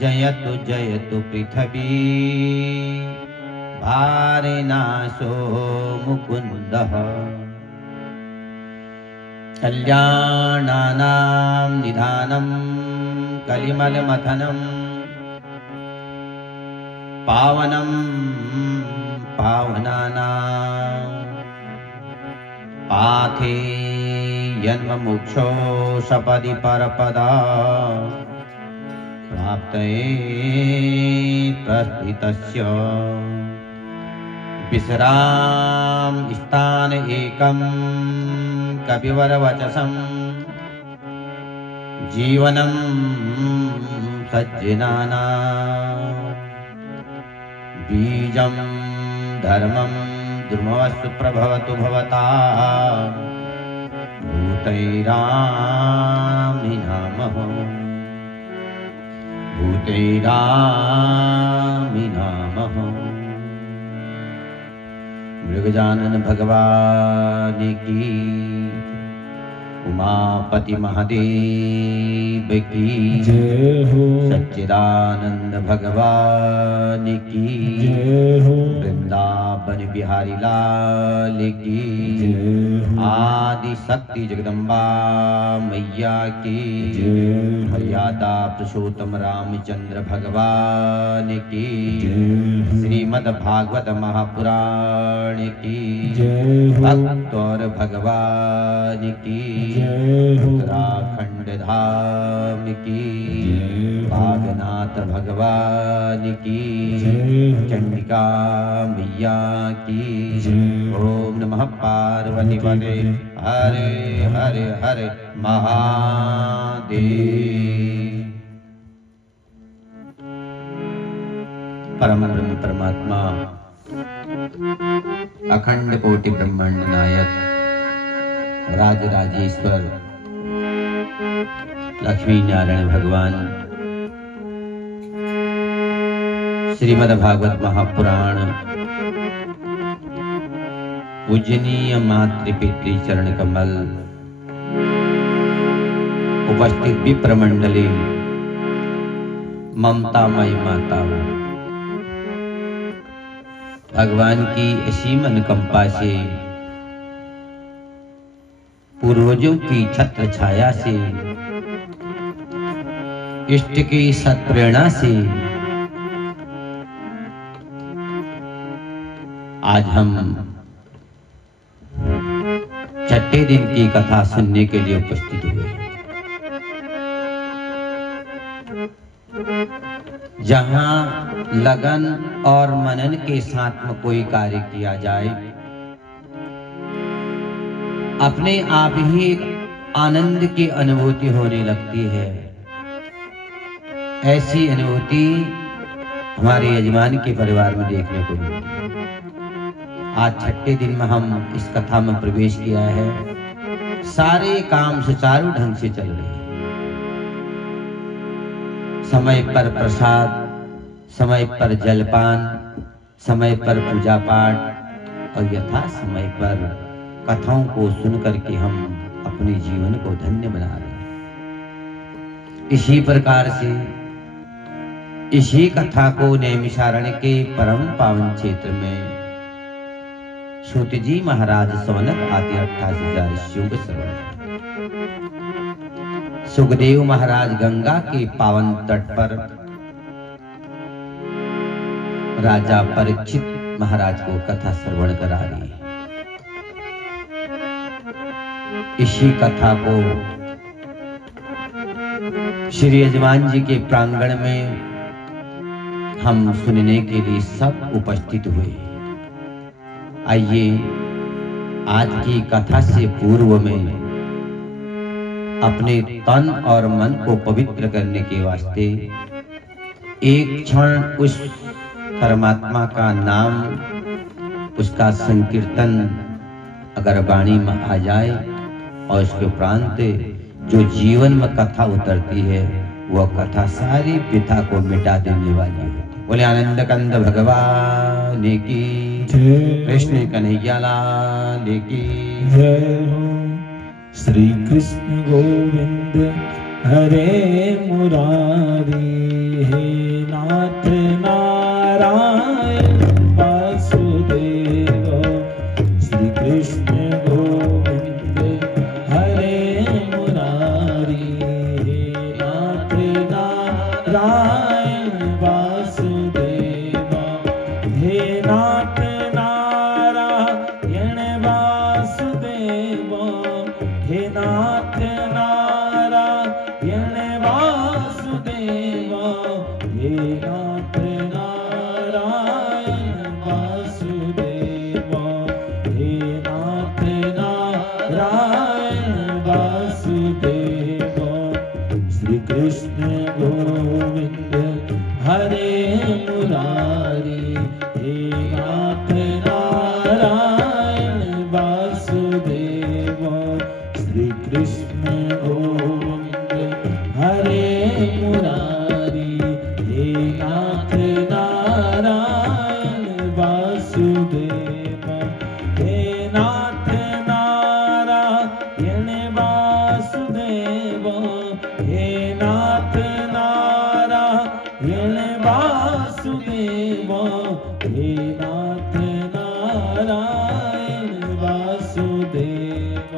जयतु जयतु पृथ्वी भारेनाशो मुकुन्दः कल्याणानां निधानं कलिमलमथनं पावनं पावनानां पाथे जन्ममुक्षो सपदि परपदा प्राप्तये प्रस्थितस्य विश्राम स्थान एकं कपिवरवचसं जीवनं सज्जनानां बीजं धर्मं द्रुमवस्तु प्रभवतु भवता भूतैरामिनामः भूतैरामिनामः। मृगजानन भगवान की, उमापति महादेव की जय हो, सच्चिदानंद भगवान की जय हो, वृंदावन बिहारी लाल की जय हो, आदि शक्ति जगदम्बा मैया की जय हो, मर्यादा पुरुषोत्तम रामचंद्र भगवान की जय हो, श्रीमद् भागवत महापुराण की जय हो, भक्त और भगवान की उत्तराखंड धाम की, भागनाथ भगवान की, चंडिका मैया की। ओम नमः पार्वती पते हरे हरे हरे महादेव। परम ब्रह्म परमात्मा अखंड कोटि ब्रह्मांड नायक राजराजेश्वर लक्ष्मी नारायण भगवान श्रीमद् भागवत महापुराण पूजनीय मातृपितृ चरण कमल उपस्थित विप्र मंडली ममतामयी माता भगवान की असीम अनुकंपा से पूर्वजों की छत्र छाया से इष्ट की सत्प्रेरणा से आज हम छठे दिन की कथा सुनने के लिए उपस्थित हुए। जहां लगन और मनन के साथ में कोई कार्य किया जाए अपने आप ही आनंद की अनुभूति होने लगती है। ऐसी अनुभूति हमारे यजमान के परिवार में देखने को मिलती है। आज छठे दिन में हम इस कथा में प्रवेश किया है। सारे काम सुचारू ढंग से चल रहे हैं। समय पर प्रसाद, समय पर जलपान, समय पर पूजा पाठ और यथा समय पर कथाओं को सुनकर के हम अपने जीवन को धन्य बना रहे हैं। इसी प्रकार से इसी कथा को नैमिषारण्य के परम पावन क्षेत्र में सूत जी महाराज सवनक आदि 28,000 युग श्रवण, सुखदेव महाराज गंगा के पावन तट पर राजा परीक्षित महाराज को कथा श्रवण करा रही है। इसी कथा को श्री यजमान जी के प्रांगण में हम सुनने के लिए सब उपस्थित हुए। आइए आज की कथा से पूर्व में अपने तन और मन को पवित्र करने के वास्ते एक क्षण उस परमात्मा का नाम, उसका संकीर्तन अगर वाणी में आ जाए और उसके उपरांत जो जीवन में कथा उतरती है वह कथा सारी पिता को मिटा देने वाली है। बोले आनंद कंद भगवान की जय, कृष्ण कन्हैया लाल की जय हो। श्री कृष्ण गोविंद हरे मुरारी, हे वासुदेव हे नाथ नारायण वासुदेव हे नाथ नारायण वासुदेव। श्री कृष्ण गोविंद हरे मुरारी हे नाथ नारायण वासुदेव। श्री कृष्ण गोविंद हरे मुरारी हे नाथ नारायण वासुदेव। हे नाथ नारायण वासुदेव हे नाथ नारायण वासुदेव हे नाथ नारायण वासुदेव।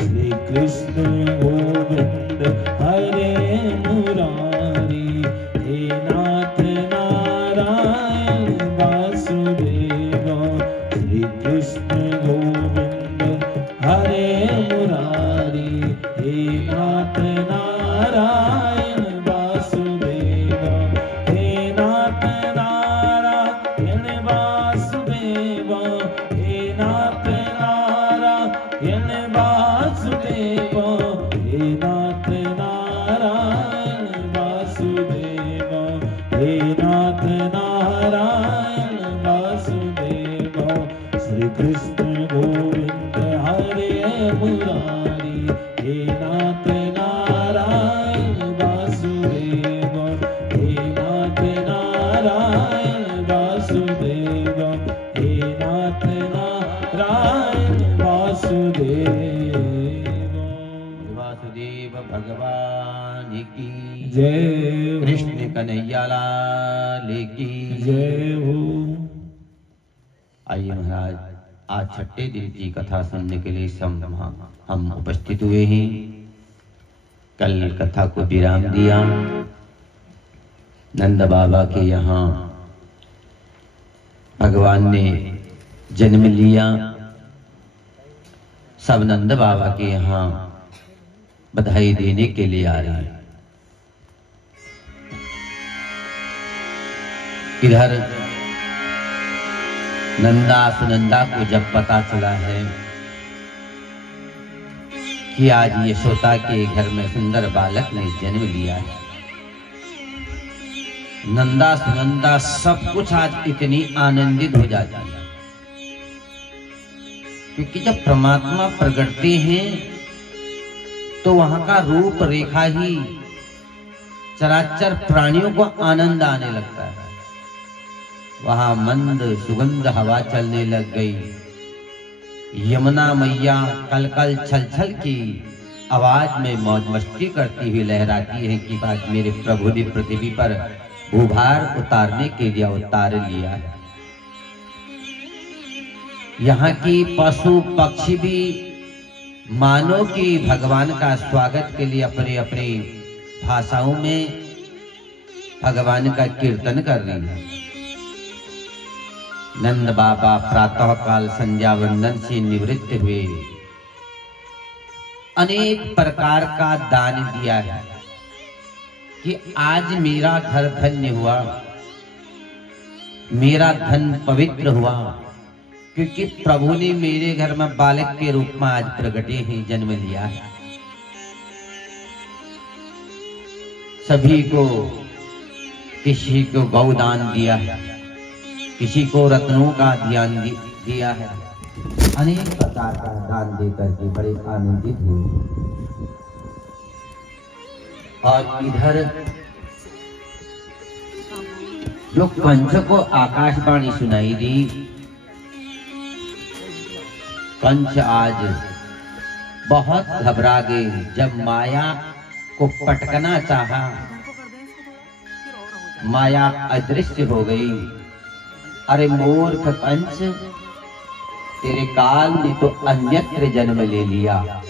श्री कृष्ण गोविंद हरे मुरारी हे नाथ नारायण वासुदेव। श्री कृष्ण गोविंद हरे मुरारी हे नाथ नारायण वासुदेव। हे नाथ नारायण वासुदेव हे नाथ नारायण वासुदेव हे नाथ नारायण वासुदेव। हे नाथ नारायण वासुदेव। श्री कृष्ण गोविंद हरे मुरारी हे नाथ नारायण वासुदेव। हे नाथ नारायण वासुदेव हे नाथ नारायण वासुदेव। वासुदेव भगवान की जय हो। कृष्ण कन्हैया लाल की जय हो। आइए महाराज, आज छठे दिन की कथा सुनने के लिए हम उपस्थित हुए हैं। कल कथा को विराम दिया। नंद बाबा के यहाँ भगवान ने जन्म लिया। सब नंद बाबा के यहाँ बधाई देने के लिए आ रहे हैं। इधर नंदा सुनंदा को जब पता चला है कि आज यशोदा के घर में सुंदर बालक ने जन्म लिया है, नंदा सुनंदा सब कुछ आज इतनी आनंदित हो जाती है। क्योंकि जब परमात्मा प्रगटते हैं तो वहां का रूप रेखा ही चराचर प्राणियों को आनंद आने लगता है। वहां मंद सुगंध हवा चलने लग गई। यमुना मैया कल कल छल छल की आवाज में मौज मस्ती करती हुई लहराती है कि आज मेरे प्रभु ने पृथ्वी पर भूभार उतारने के लिए अवतार लिया है। यहाँ की पशु पक्षी भी मानो कि भगवान का स्वागत के लिए अपने अपने भाषाओं में भगवान का कीर्तन कर रही है। नंद बाबा प्रातः काल संध्या वंदन से निवृत्त हुए अनेक प्रकार का दान दिया है कि आज मेरा घर धन्य हुआ, मेरा धन पवित्र हुआ, क्योंकि प्रभु ने मेरे घर में बालक के रूप में आज प्रगटे हैं, जन्म लिया है। सभी को, किसी को गौदान दिया है, किसी को रत्नों का ध्यान दिया है, अनेक प्रकार का दान देकर के बड़े आनंदित हुए। और इधर जो कंस को आकाशवाणी सुनाई दी, कंस आज बहुत घबरा गए। जब माया को पटकना चाहा, माया अदृश्य हो गई। अरे मूर्ख कंस, तेरे काल ने तो अन्यत्र जन्म ले लिया।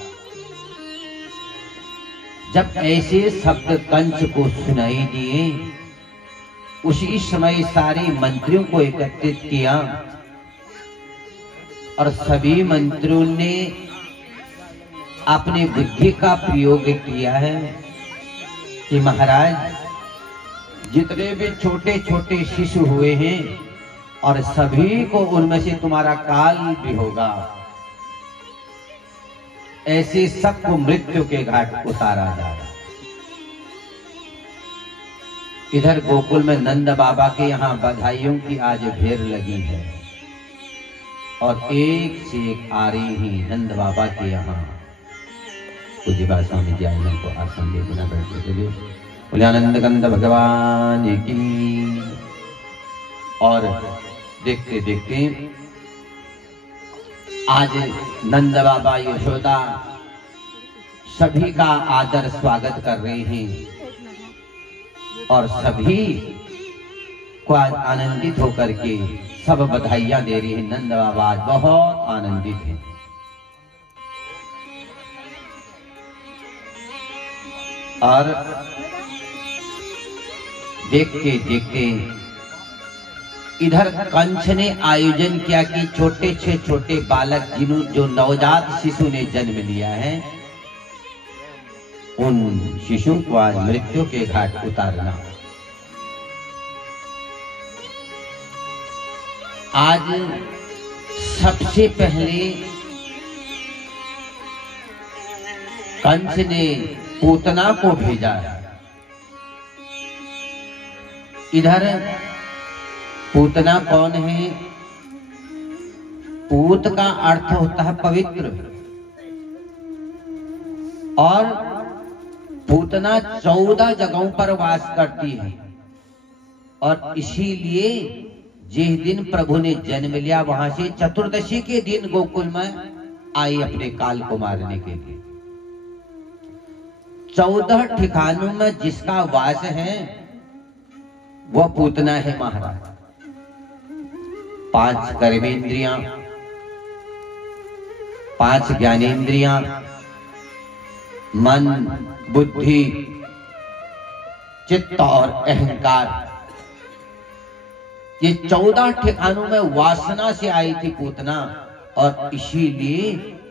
जब ऐसे शब्द कंस को सुनाई दिए, उसी समय सारे मंत्रियों को एकत्रित किया और सभी मंत्रियों ने अपनी बुद्धि का प्रयोग किया है कि महाराज जितने भी छोटे छोटे शिशु हुए हैं और सभी को उनमें से तुम्हारा काल भी होगा, ऐसे सबको मृत्यु के घाट उतारा जा रहा। इधर गोकुल में नंद बाबा के यहाँ बधाइयों की आज भीड़ लगी है और एक से एक आ रही ही नंद बाबा के यहाँ। पूज्य स्वामी जी आए को आसन दे बिना बैठने के लिए। बोले आनंद कंद भगवान की। और देखते देखते आज नंद बाबा यशोदा सभी का आदर स्वागत कर रहे हैं और सभी को आनंदित होकर के सब बधाइयां दे रही हैं। नंद बाबा आज बहुत आनंदित हैं। और देखते देखते इधर कंस ने आयोजन किया कि छोटे से छोटे बालक जो नवजात शिशु ने जन्म लिया है, उन शिशु को आज मृत्यु के घाट उतारना। आज सबसे पहले कंस ने पूतना को भेजा। इधर पूतना कौन है? पूत का अर्थ होता है पवित्र, और पूतना 14 जगहों पर वास करती है। और इसीलिए जिस दिन प्रभु ने जन्म लिया वहां से चतुर्दशी के दिन गोकुल में आई अपने काल को मारने के लिए। 14 ठिकानों में जिसका वास है वह पूतना है महाराज। 5 कर्मेंद्रियां, 5 ज्ञानेंद्रियां, मन, बुद्धि, चित्त और अहंकार, ये 14 ठिकानों में वासना से आई थी पूतना, और इसीलिए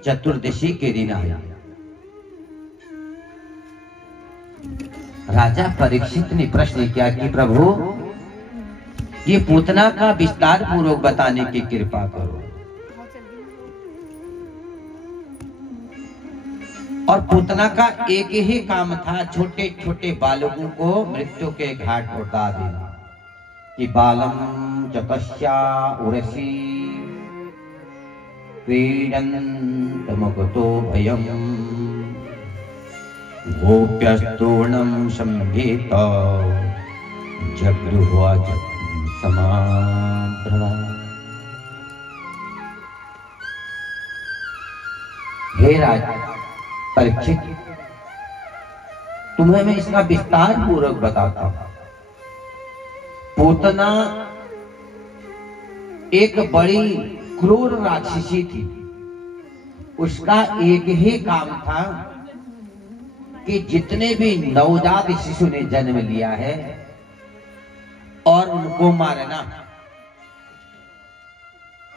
चतुर्दशी के दिन आया। राजा परीक्षित ने प्रश्न किया कि प्रभु ये पूतना का विस्तार पूर्वक बताने की कृपा करो। और पूतना का एक ही काम था, छोटे छोटे बालकों को मृत्यु के घाट उतार देना। कि बालम चतस्या उरसी क्रीडन्त मुक्तो भयम् गोप्यस्तूर्णं संभेत जगृह्वा समाभ्रवा। हे राजा परीक्षित, तुम्हें मैं इसका विस्तार पूर्वक बताता हूं। पूतना एक बड़ी क्रूर राक्षसी थी। उसका एक ही काम था कि जितने भी नवजात शिशु ने जन्म लिया है और उनको मारना।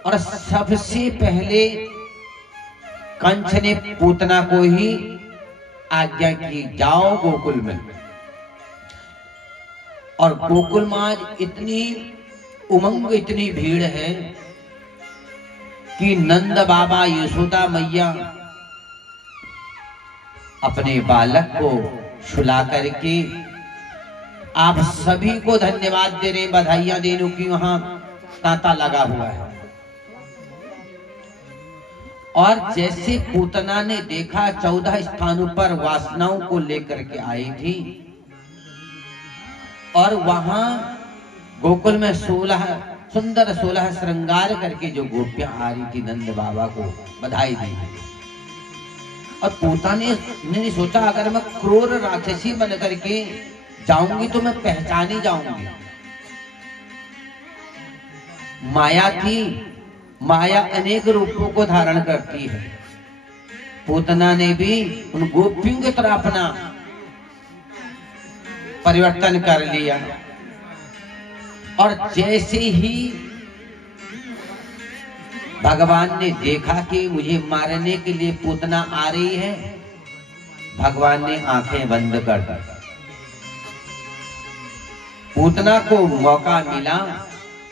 और सबसे पहले कंस ने पूतना को ही आज्ञा की, जाओ गोकुल में। और गोकुल में आज इतनी उमंग, इतनी भीड़ है कि नंद बाबा यशोदा मैया अपने बालक को सुला करके आप सभी को धन्यवाद दे रहे, बधाइयां दे रहे कि वहां तांता लगा हुआ है। और जैसे पूतना ने देखा 14 स्थानों पर वासनाओं को लेकर के आई थी, और वहां गोकुल में 16 श्रृंगार करके जो गोपियां आ रही थी नंद बाबा को बधाई दी। और पूतना ने सोचा अगर मैं क्रूर राक्षसी बन करके जाऊंगी तो मैं पहचानी जाऊंगी। माया थी, माया अनेक रूपों को धारण करती है। पूतना ने भी उन गोपियों की तरह अपना परिवर्तन कर लिया। और जैसे ही भगवान ने देखा कि मुझे मारने के लिए पूतना आ रही है, भगवान ने आंखें बंद कर दी। पूतना को मौका मिला।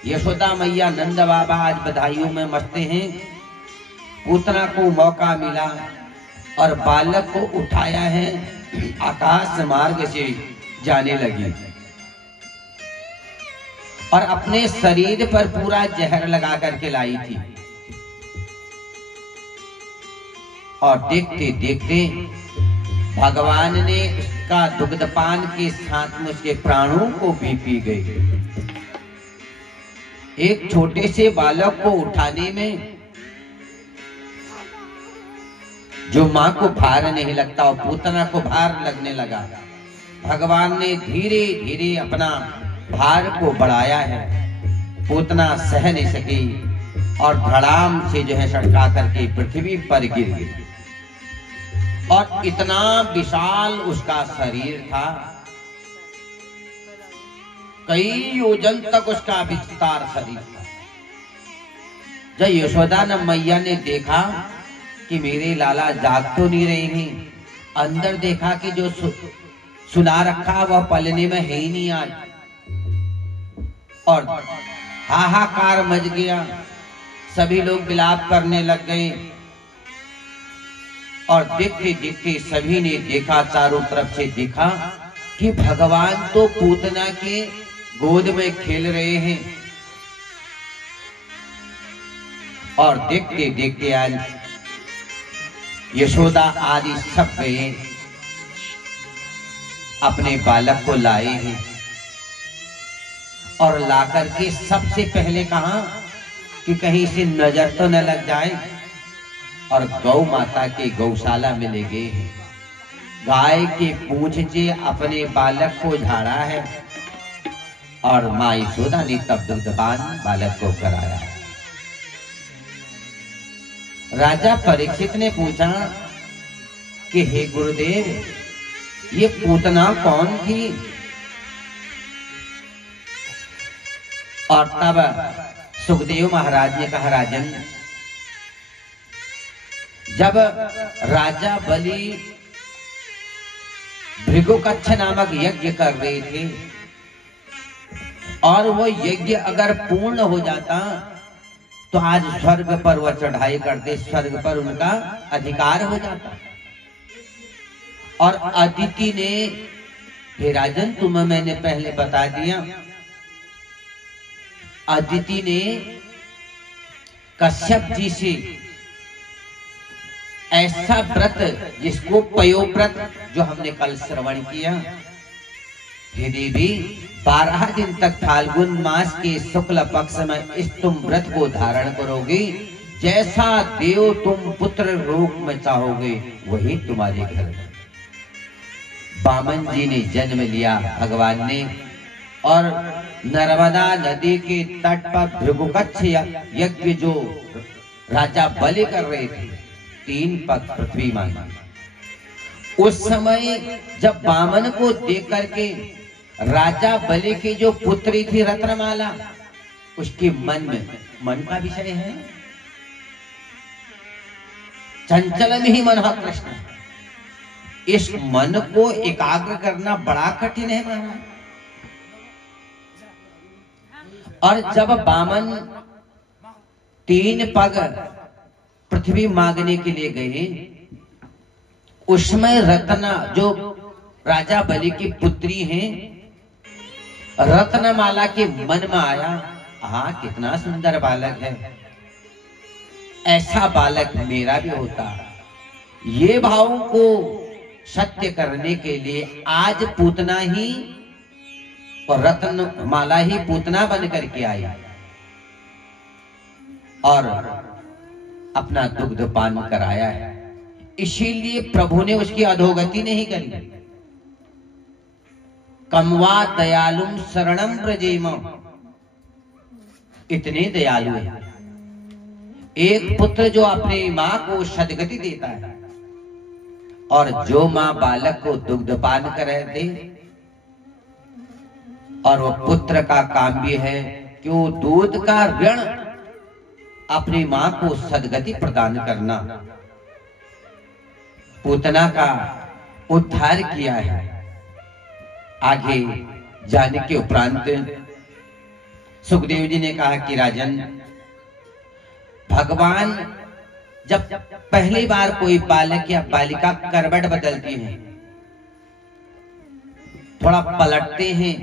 यशोदा मैया नंद बाबा आज बधाइयों में मचते हैं। पूतना को मौका मिला और बालक को उठाया है, आकाश मार्ग से जाने लगी और अपने शरीर पर पूरा जहर लगा करके लाई थी। और देखते देखते भगवान ने उसका दुग्धपान के साथ में उसके प्राणों को भी पी गई। एक छोटे से बालक को उठाने में जो मां को भार नहीं लगता और पूतना को भार लगने लगा। भगवान ने धीरे धीरे अपना भार को बढ़ाया है। पूतना सह नहीं सकी और धड़ाम से जो है सड़का करके पृथ्वी पर गिर गई। और इतना विशाल उसका शरीर था, कई योजन तक उसका विस्तार शरीर था। जब यशोदा मैया ने देखा कि मेरे लाला जाग तो नहीं रहे हैं, अंदर देखा कि जो सुला रखा वह पलने में है ही नहीं आज, और हाहाकार मच गया। सभी लोग विलाप करने लग गए और देखते देखते सभी ने देखा, चारों तरफ से देखा कि भगवान तो पूतना के गोद में खेल रहे हैं। और देखते देखते आज यशोदा आदि सब गए, अपने बालक को लाए हैं और लाकर के सबसे पहले कहा कि कहीं से नजर तो न लग जाए, और गौ माता के गौशाला में ले गए हैं। गाय के पूंछ से अपने बालक को झाड़ा है और माँ यशोदा ने तब दुग्धपान बालक को कराया। राजा परीक्षित ने पूछा कि हे गुरुदेव, ये पूतना कौन थी? और तब सुखदेव महाराज ने कहा, राजन, जब राजा बलि भृगुकच्छ नामक यज्ञ कर रहे थे और वो यज्ञ अगर पूर्ण हो जाता तो आज स्वर्ग पर वह चढ़ाई करते, स्वर्ग पर उनका अधिकार हो जाता। और अदिति ने, हे राजन, तुम्हें मैंने पहले बता दिया, अदिति ने कश्यप जी से ऐसा व्रत जिसको पयोव्रत जो हमने कल श्रवण किया, हे देवी, 12 दिन तक फाल्गुन मास के शुक्ल पक्ष में इस तुम व्रत को धारण करोगे, जैसा देव तुम पुत्र रूप में चाहोगे वही तुम्हारे घर में। वामन जी ने जन्म लिया भगवान ने, और नर्मदा नदी के तट पर भृगुकच्छ यज्ञ जो राजा बलि कर रहे थे, 3 पग पृथ्वी मांगी। उस समय जब वामन को देख करके राजा बलि की जो पुत्री थी रत्नमाला, उसके मन का विषय है, चंचल में ही मन है कृष्ण। इस मन को एकाग्र करना बड़ा कठिन है महाराज। और जब वामन 3 पग पृथ्वी मांगने के लिए गए, उसमें रत्ना जो राजा बलि की पुत्री हैं, रत्नमाला के मन में आया, हाँ कितना सुंदर बालक है, ऐसा बालक मेरा भी होता। ये भाव को सत्य करने के लिए आज पूतना ही और रत्नमाला ही पूतना बन करके आई और अपना दुग्ध पान कराया है। इसीलिए प्रभु ने उसकी अधोगति नहीं करी। कमवा दयालुम शरणम व्रजेम, इतने दयालु है। एक पुत्र जो अपनी मां को सदगति देता है, और जो मां बालक को दुग्धपान करे दे, और वो पुत्र का काम भी है कि वो दूध का ऋण अपनी मां को सदगति प्रदान करना। पूतना का उद्धार किया है। आगे जाने के उपरांत सुखदेव जी ने कहा कि राजन, भगवान जब पहली बार कोई बालक या बालिका करवट बदलती है, थोड़ा पलटते हैं,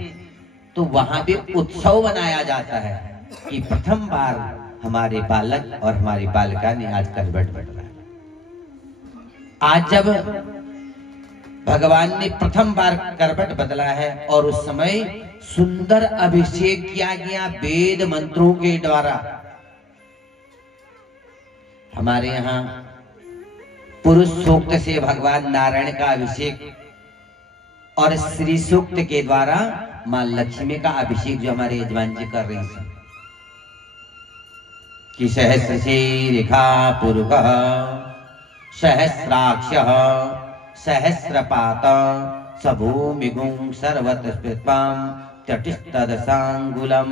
तो वहां भी उत्सव मनाया जाता है कि प्रथम बार हमारे बालक और हमारी बालिका ने आज करवट बदला। आज जब भगवान ने प्रथम बार करवट बदला है और उस समय सुंदर अभिषेक किया गया वेद मंत्रों के द्वारा। हमारे यहाँ पुरुष सूक्त से भगवान नारायण का अभिषेक और श्री सूक्त के द्वारा मां लक्ष्मी का अभिषेक जो हमारे यजमान जी कर रहे हैं कि सहस्र शीर्षा पुरुष सहस्राक्ष सहस्रपात सभूमिगुं सर्वतस्पृत्वां तटिस्तदसांगुलम।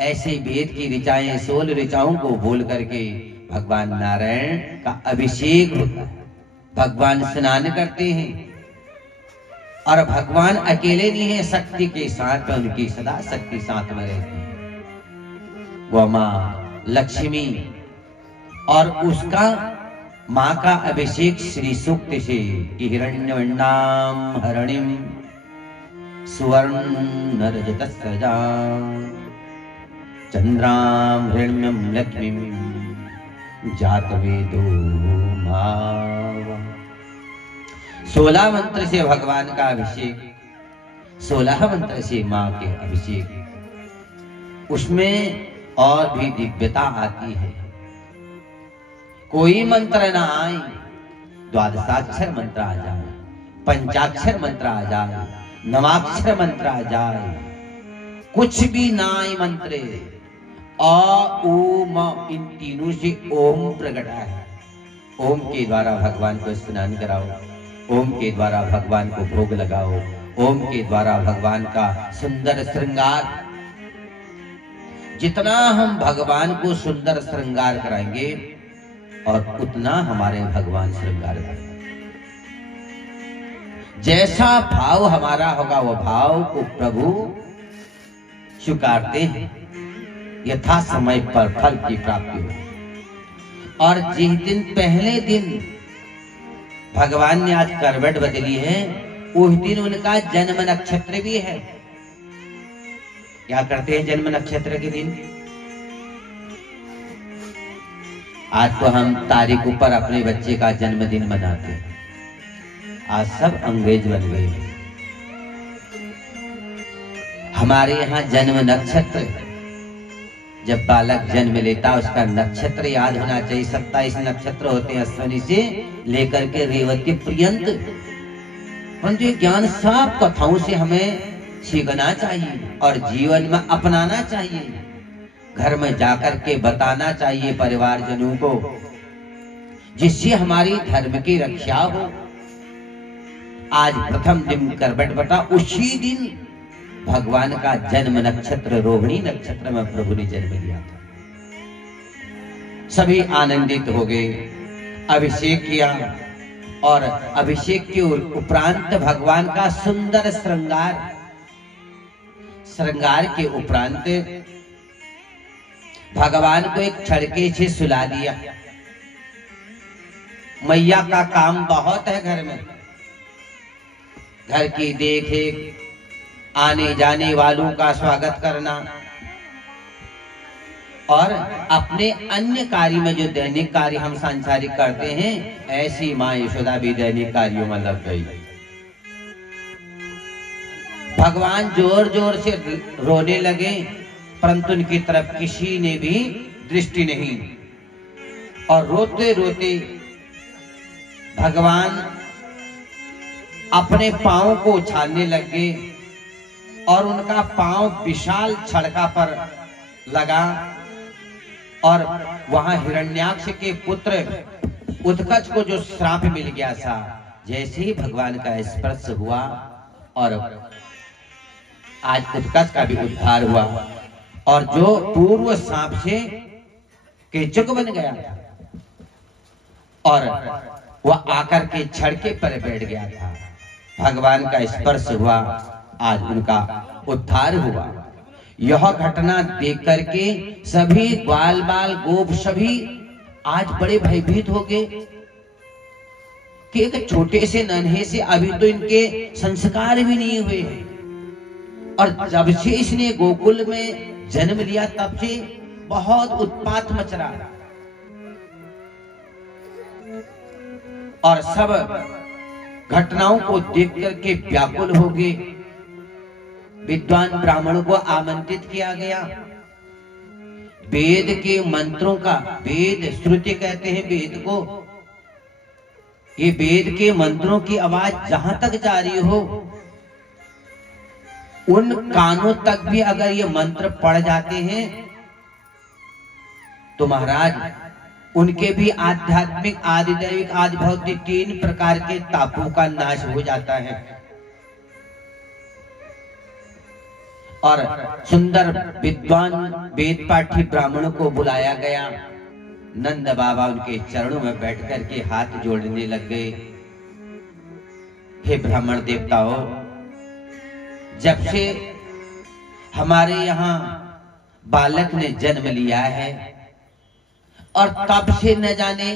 ऐसे वेद की ऋचाएं 16 ऋचाओं को बोल करके भगवान नारायण का अभिषेक होता है। भगवान स्नान करते हैं और भगवान अकेले नहीं है, शक्ति के साथ में उनकी सदा शक्ति साथ में रहती है। वो मां लक्ष्मी और उसका मां का अभिषेक श्री सूक्त से कि हिरण्यवर्णाम हरणिम सुवर्ण रजतस्रजा चंद्राम हिरण्यम लक्ष्मीम जातवेदो मावा। 16 मंत्र से भगवान का अभिषेक, 16 मंत्र से मां के अभिषेक, उसमें और भी दिव्यता आती है। कोई मंत्र ना आए, द्वादशाक्षर मंत्र आ जाए, पंचाक्षर मंत्र आ जाए, नवाक्षर मंत्र आ जाए, कुछ भी ना आए मंत्र, अ उ म, इन तीनों से ओम प्रकट है। ओम के द्वारा भगवान को स्नान कराओ, ओम के द्वारा भगवान को भोग लगाओ, ओम के द्वारा भगवान का सुंदर श्रृंगार। जितना हम भगवान को सुंदर श्रृंगार कराएंगे और उतना हमारे भगवान श्रृंगार करेंगे। जैसा भाव हमारा होगा वो भाव को प्रभु स्वीकारते हैं, यथा समय पर फल की प्राप्ति हो। और जिस दिन पहले दिन भगवान ने आज करवट बदली है, उस दिन उनका जन्म नक्षत्र भी है। क्या करते हैं जन्म नक्षत्र के दिन? आज तो हम तारीख पर अपने बच्चे का जन्मदिन मनाते हैं। आज सब अंग्रेज बन गए। हमारे यहाँ जन्म नक्षत्र, जब बालक जन्म लेता उसका नक्षत्र याद होना चाहिए। 27 नक्षत्र होते हैं अश्विनी से लेकर के रेवती पर्यंत। परंतु ये ज्ञान सब कथाओं से हमें सीखना चाहिए और जीवन में अपनाना चाहिए। घर में जाकर के बताना चाहिए परिवारजनों को, जिससे हमारी धर्म की रक्षा हो। आज प्रथम दिन करवट बटा, उसी दिन भगवान का जन्म नक्षत्र रोहिणी नक्षत्र में प्रभु ने जन्म लिया था। सभी आनंदित हो गए, अभिषेक किया और अभिषेक के उपरांत भगवान का सुंदर श्रृंगार के उपरांत भगवान को एक छड़के से सुला दिया। मैया का काम बहुत है घर में, घर की देख, आने जाने वालों का स्वागत करना और अपने अन्य कार्य में जो दैनिक कार्य हम सांसारिक करते हैं, ऐसी मां यशोदा भी दैनिक कार्यों में लग गई। भगवान जोर जोर से रोने लगे, परंतु उनकी तरफ किसी ने भी दृष्टि नहीं। और रोते रोते भगवान अपने पांव को उछालने लगे और उनका पांव विशाल छड़का पर लगा और वहां हिरण्याक्ष के पुत्र उत्कच को जो श्राप मिल गया था, जैसे ही भगवान का स्पर्श हुआ और आज उत्कच का भी उद्धार हुआ और जो पूर्व सांप से केचुक बन गया और वह आकर के छड़के पर बैठ गया था। भगवान का स्पर्श हुआ, आज उनका उद्धार हुआ। यह घटना देख करके सभी ग्वाल बाल गोप सभी आज बड़े भयभीत हो गए कि एक छोटे से नन्हे से अभी तो इनके संस्कार भी नहीं हुए हैं, और जब से इसने गोकुल में जन्म लिया तब से बहुत उत्पात मच रहा, और सब घटनाओं को देख करके व्याकुल हो गए। विद्वान ब्राह्मणों को आमंत्रित किया गया। वेद के मंत्रों का, वेद श्रुति कहते हैं वेद को, ये वेद के मंत्रों की आवाज जहां तक जा रही हो, उन कानों तक भी अगर ये मंत्र पढ़ जाते हैं तो महाराज उनके भी आध्यात्मिक, आदि दैविक, आदि भौतिक 3 प्रकार के तापों का नाश हो जाता है। और सुंदर विद्वान वेद पाठी ब्राह्मणों को बुलाया गया। नंद बाबा उनके चरणों में बैठ करके हाथ जोड़ने लग गए। हे ब्राह्मण देवताओं, जब से हमारे यहाँ बालक ने जन्म लिया है और तब से न जाने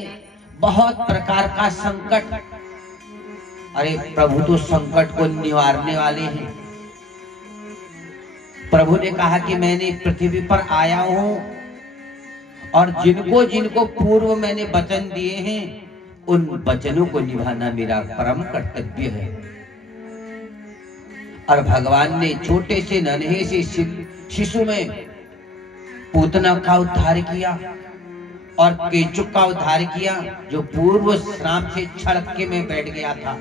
बहुत प्रकार का संकट, अरे प्रभु तो संकट को निवारने वाले हैं। प्रभु ने कहा कि मैंने पृथ्वी पर आया हूं और जिनको जिनको पूर्व मैंने वचन दिए हैं उन वचनों को निभाना मेरा परम कर्तव्य है। और भगवान ने छोटे से नन्हे से शिशु में पूतना का उद्धार किया और केचुक का उद्धार किया, जो पूर्व श्राप से छड़क के में बैठ गया था।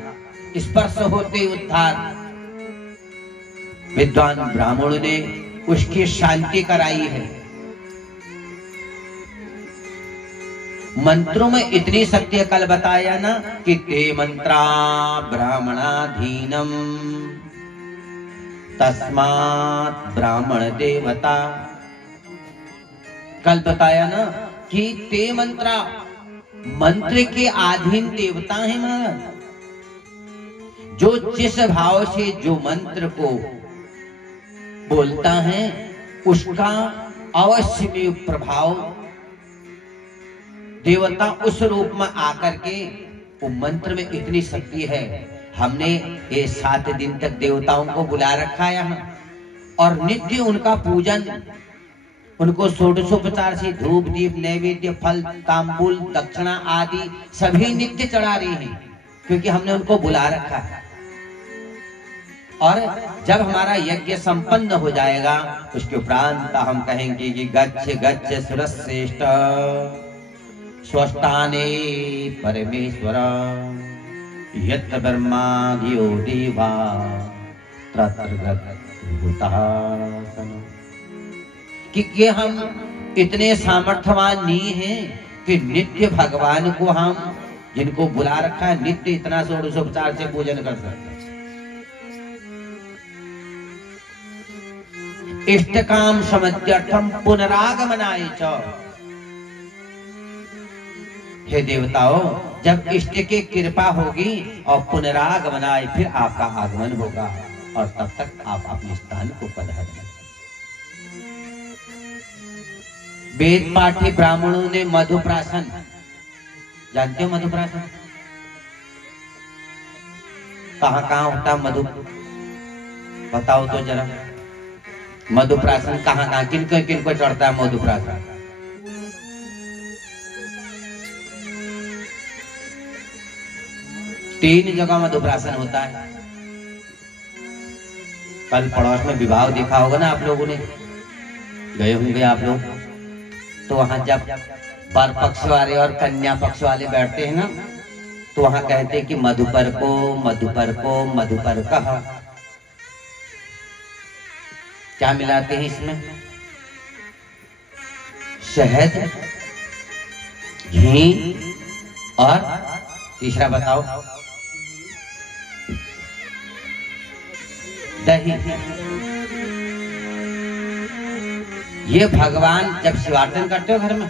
स्पर्श होते उद्धार। विद्वान ब्राह्मणों ने उसकी शांति कराई है। मंत्रों में इतनी सत्य कल बताया ना कि ते मंत्रा ब्राह्मणाधीनम तस्मात् ब्राह्मण देवता। कल बताया ना कि ते मंत्रा, मंत्र के अधीन देवता है महाराज। जो जिस भाव से जो मंत्र को बोलता है उसका अवश्य में प्रभाव देवता उस रूप में आकर के, वो मंत्र में इतनी शक्ति है। हमने ये 7 दिन तक देवताओं को बुला रखा है यहाँ, और नित्य उनका पूजन, उनको षोडशोपचार से धूप दीप नैवेद्य फल तांबूल दक्षिणा आदि सभी नित्य चढ़ा रहे हैं, क्योंकि हमने उनको बुला रखा है। और जब हमारा यज्ञ संपन्न हो जाएगा उसके उपरांत हम कहेंगे कि गच्छ गच्छ सुरश्रेष्ठ स्वस्थाने परमेश्वर यत्र ब्रह्मादियो देवा तत्र गतासन। कि हम इतने सामर्थ्यवान नहीं हैं कि नित्य भगवान को हम, जिनको बुला रखा है, नित्य इतना षोडशोपचार से पूजन कर सकते। इष्टकाम समत्यर्थम पुनरागमनाय च। हे देवताओं, जब इष्ट की कृपा होगी और पुनरागमनाय, फिर आपका आगमन होगा और तब तक आप अपने स्थान को पधारें। वेद पाठी ब्राह्मणों ने मधुप्राशन, जानते हो मधुप्राशन कहाँ कहाँ होता मधु, बताओ तो जरा। मधुप्राशन कहाँ कहाँ, किनको किनको चढ़ता है मधुप्राशन? तीन जगह मधुप्राशन होता है। कल पड़ोस में विवाह देखा होगा ना आप लोगों ने, गए होंगे आप लोग, तो वहां जब वर पक्ष वाले और कन्या पक्ष वाले बैठते हैं ना, तो वहां कहते हैं कि मधुपर को मधुपर को मधुपर कहा। क्या मिलाते हैं इसमें? शहद, घी और तीसरा बताओ, दही। ये भगवान जब शिवार्चन करते हो घर में,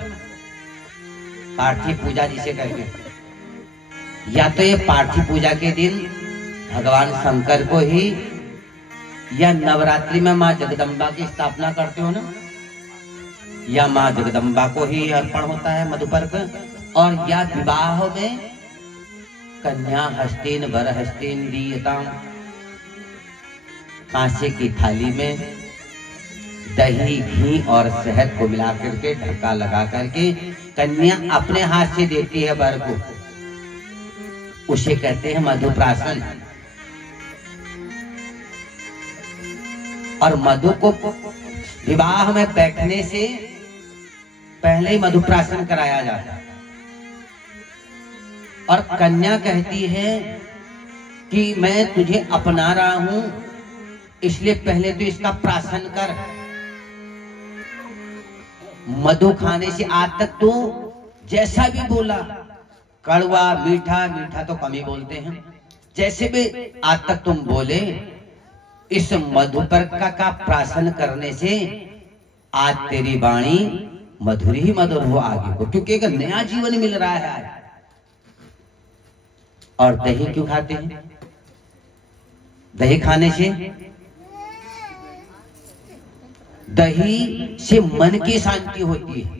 पार्थिव पूजा जिसे करके, या तो ये पार्थिव पूजा के दिन भगवान शंकर को ही या नवरात्रि में माँ जगदम्बा की स्थापना करते हो ना, या माँ जगदम्बा को ही अर्पण होता है मधुपर्क, और या विवाह में कन्या हस्तेन वर हस्तेन दीयताम, कांसे की थाली में दही घी और शहद को मिला करके ढक्का लगा करके कन्या अपने हाथ से देती है वर को, उसे कहते हैं मधुप्राशन। और मधु को विवाह में बैठने से पहले ही मधुप्राशन कराया जाता है। और कन्या कहती है कि मैं तुझे अपना रहा हूं, इसलिए पहले तो इसका प्राशन कर। मधु खाने से आज तक तो जैसा भी बोला, कड़वा मीठा, मीठा तो कम ही बोलते हैं, जैसे भी आज तक तुम बोले, इस मधुपर्क का प्राशन करने से आज तेरी वाणी मधुर ही मधुर हो आगे को, क्योंकि एक नया जीवन मिल रहा है आज। और दही क्यों खाते हैं? दही खाने से, दही से मन की शांति होती है।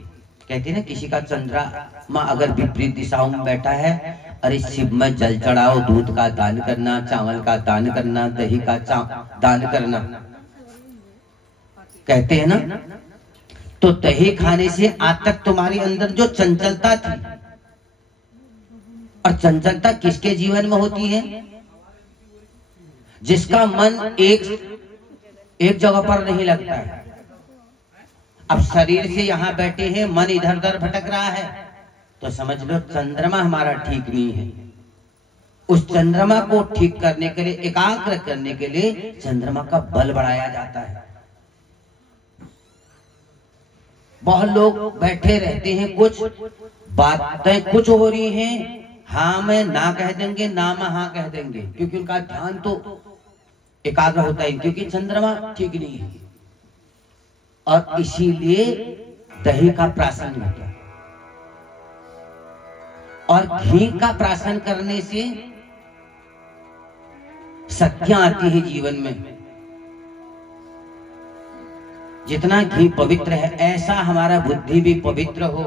कहते हैं ना, किसी का चंद्रमा अगर विपरीत दिशाओं में बैठा है, अरे शिव में जल चढ़ाओ, दूध का दान करना, चावल का दान करना, दही का दान करना, कहते हैं ना। तो दही खाने से आज तक तुम्हारे अंदर जो चंचलता थी, और चंचलता किसके जीवन में होती है? जिसका मन एक जगह पर नहीं लगता है। अब शरीर से यहां बैठे हैं, मन इधर उधर भटक रहा है, तो समझ लो चंद्रमा हमारा ठीक नहीं है। उस चंद्रमा को ठीक करने के लिए, एकाग्र करने के लिए चंद्रमा का बल बढ़ाया जाता है। बहुत लोग बैठे रहते हैं, कुछ बातें कुछ हो रही हैं, हाँ में ना कह देंगे, ना में हाँ कह देंगे, क्योंकि उनका ध्यान तो एकाग्र होता है, क्योंकि चंद्रमा ठीक नहीं है। और इसीलिए दही का प्राशन होता है। और घी का प्राशन करने से शक्तियां आती है जीवन में। जितना घी पवित्र है, ऐसा हमारा बुद्धि भी पवित्र हो।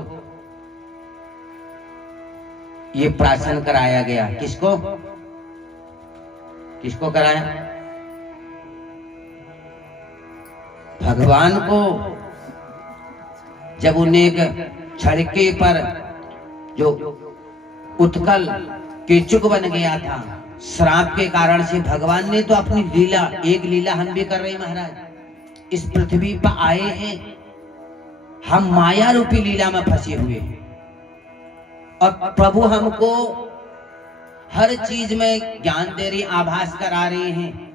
ये प्राशन कराया गया, किसको किसको कराया? भगवान को। जब उन्हें एक छड़के पर जो उत्कल कीचुक बन गया था श्राप के कारण से, भगवान ने तो अपनी लीला, एक लीला हम भी कर रहे हैं महाराज। इस पृथ्वी पर आए हैं, हम माया रूपी लीला में फंसे हुए हैं, और प्रभु हमको हर चीज में ज्ञान दे रही, आभास करा रहे हैं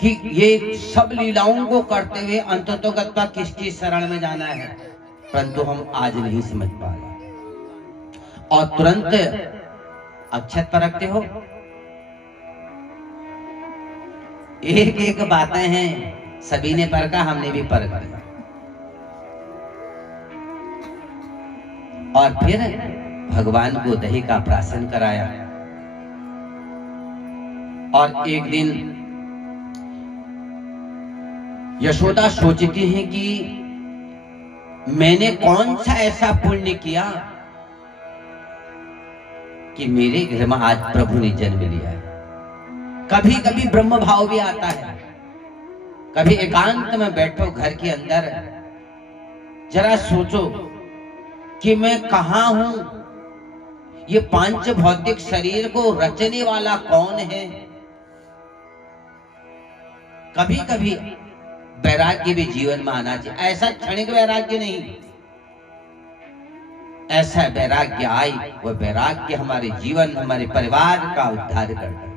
कि ये सब लीलाओं को करते हुए अंततोगत्वा किसकी शरण में जाना है, परंतु हम आज नहीं समझ पा रहे। और तुरंत अक्षत पर रखते हो। एक एक बातें हैं, सभी ने परखा, हमने भी परखा। और फिर भगवान को दही का प्राशन कराया। और एक दिन यशोदा सोचती है कि मैंने कौन सा ऐसा पुण्य किया कि मेरे घर में आज प्रभु ने जन्म लिया है। कभी कभी ब्रह्म भाव भी आता है। कभी एकांत में बैठो घर के अंदर, जरा सोचो कि मैं कहां हूं, ये पांच भौतिक शरीर को रचने वाला कौन है। कभी कभी वैराग्य भी जीवन में आना चाहिए। ऐसा क्षणिक वैराग्य नहीं, ऐसा वैराग्य आए, वो वैराग्य हमारे जीवन, हमारे परिवार का उद्धार कर दे।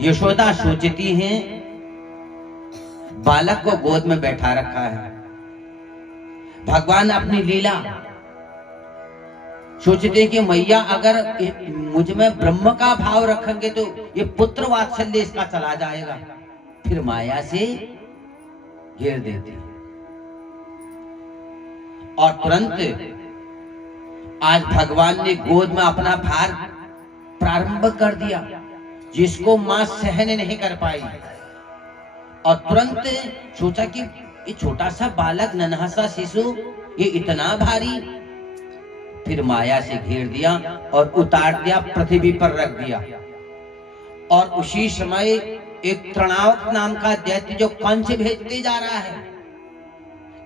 यशोदा सोचती हैं, बालक को गोद में बैठा रखा है, भगवान अपनी लीला सोचते कि मैया अगर मुझ में ब्रह्म का भाव रखेंगे तो ये पुत्र वात्सल्य इसका चला जाएगा। फिर माया से घेर देते और तुरंत आज भगवान ने गोद में अपना भार प्रारंभ कर दिया, जिसको मां सहन नहीं कर पाई, और तुरंत सोचा कि ये छोटा सा बालक, नन्हा सा शिशु, ये इतना भारी। फिर माया से घेर दिया और उतार दिया, पृथ्वी पर रख दिया। और उसी समय एक तृणावत नाम का दैत्य जो कंस भेजते जा रहा है,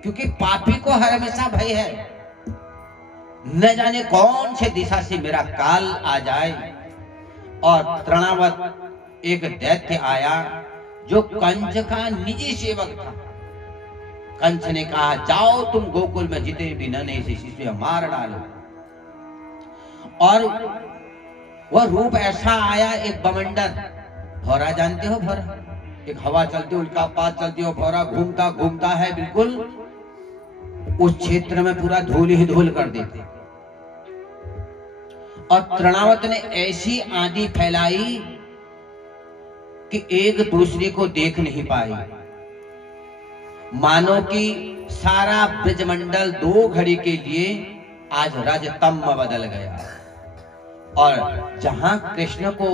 क्योंकि पापी को हर हमेशा भय है, न जाने कौन से दिशा से मेरा काल आ जाए। और तृणावत एक दैत्य आया जो कंस का निजी सेवक था। कंस ने कहा, जाओ तुम गोकुल में जितने भी नन्हे से शिशु मार डालो। और वह रूप ऐसा आया, एक बमंडर, भौरा जानते हो, भौरा, एक हवा चलती, उल्का पात चलती हो, भौरा घूमता घूमता है, बिल्कुल उस क्षेत्र में पूरा धूल ही धूल कर देते। और तृणावत ने ऐसी आंधी फैलाई कि एक दूसरे को देख नहीं पाई, मानो कि सारा ब्रजमंडल 2 घड़ी के लिए आज रजतम बदल गया। और जहां कृष्ण को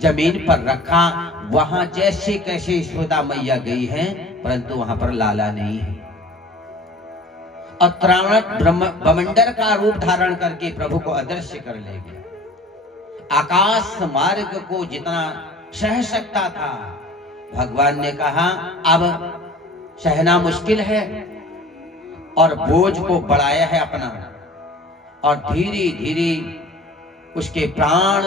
जमीन पर रखा, वहां जैसे कैसे यशोदा मैया गई है, परंतु वहां पर लाला नहीं है। और तृणावत बमंडर का रूप धारण करके प्रभु को अदृश्य कर ले गया। आकाश मार्ग को जितना सह सकता था, भगवान ने कहा अब सहना मुश्किल है, और बोझ को बढ़ाया है अपना। और धीरे धीरे उसके प्राण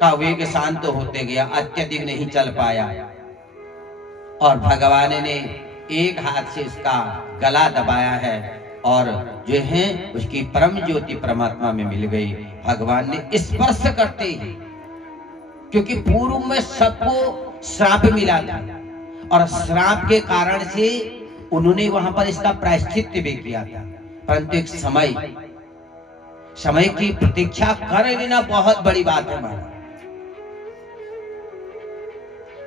का वेग शांत होते गया, अत्यधिक नहीं चल पाया। और भगवान ने एक हाथ से उसका गला दबाया है, और जो है उसकी परम ज्योति परमात्मा में मिल गई। भगवान ने स्पर्श करते ही, क्योंकि पूर्व में सबको श्राप मिला था, और श्राप के कारण से उन्होंने वहां पर इसका प्रायश्चित्त भी किया था। परंतु एक समय की प्रतीक्षा कर लेना बहुत बड़ी बात है। महाराज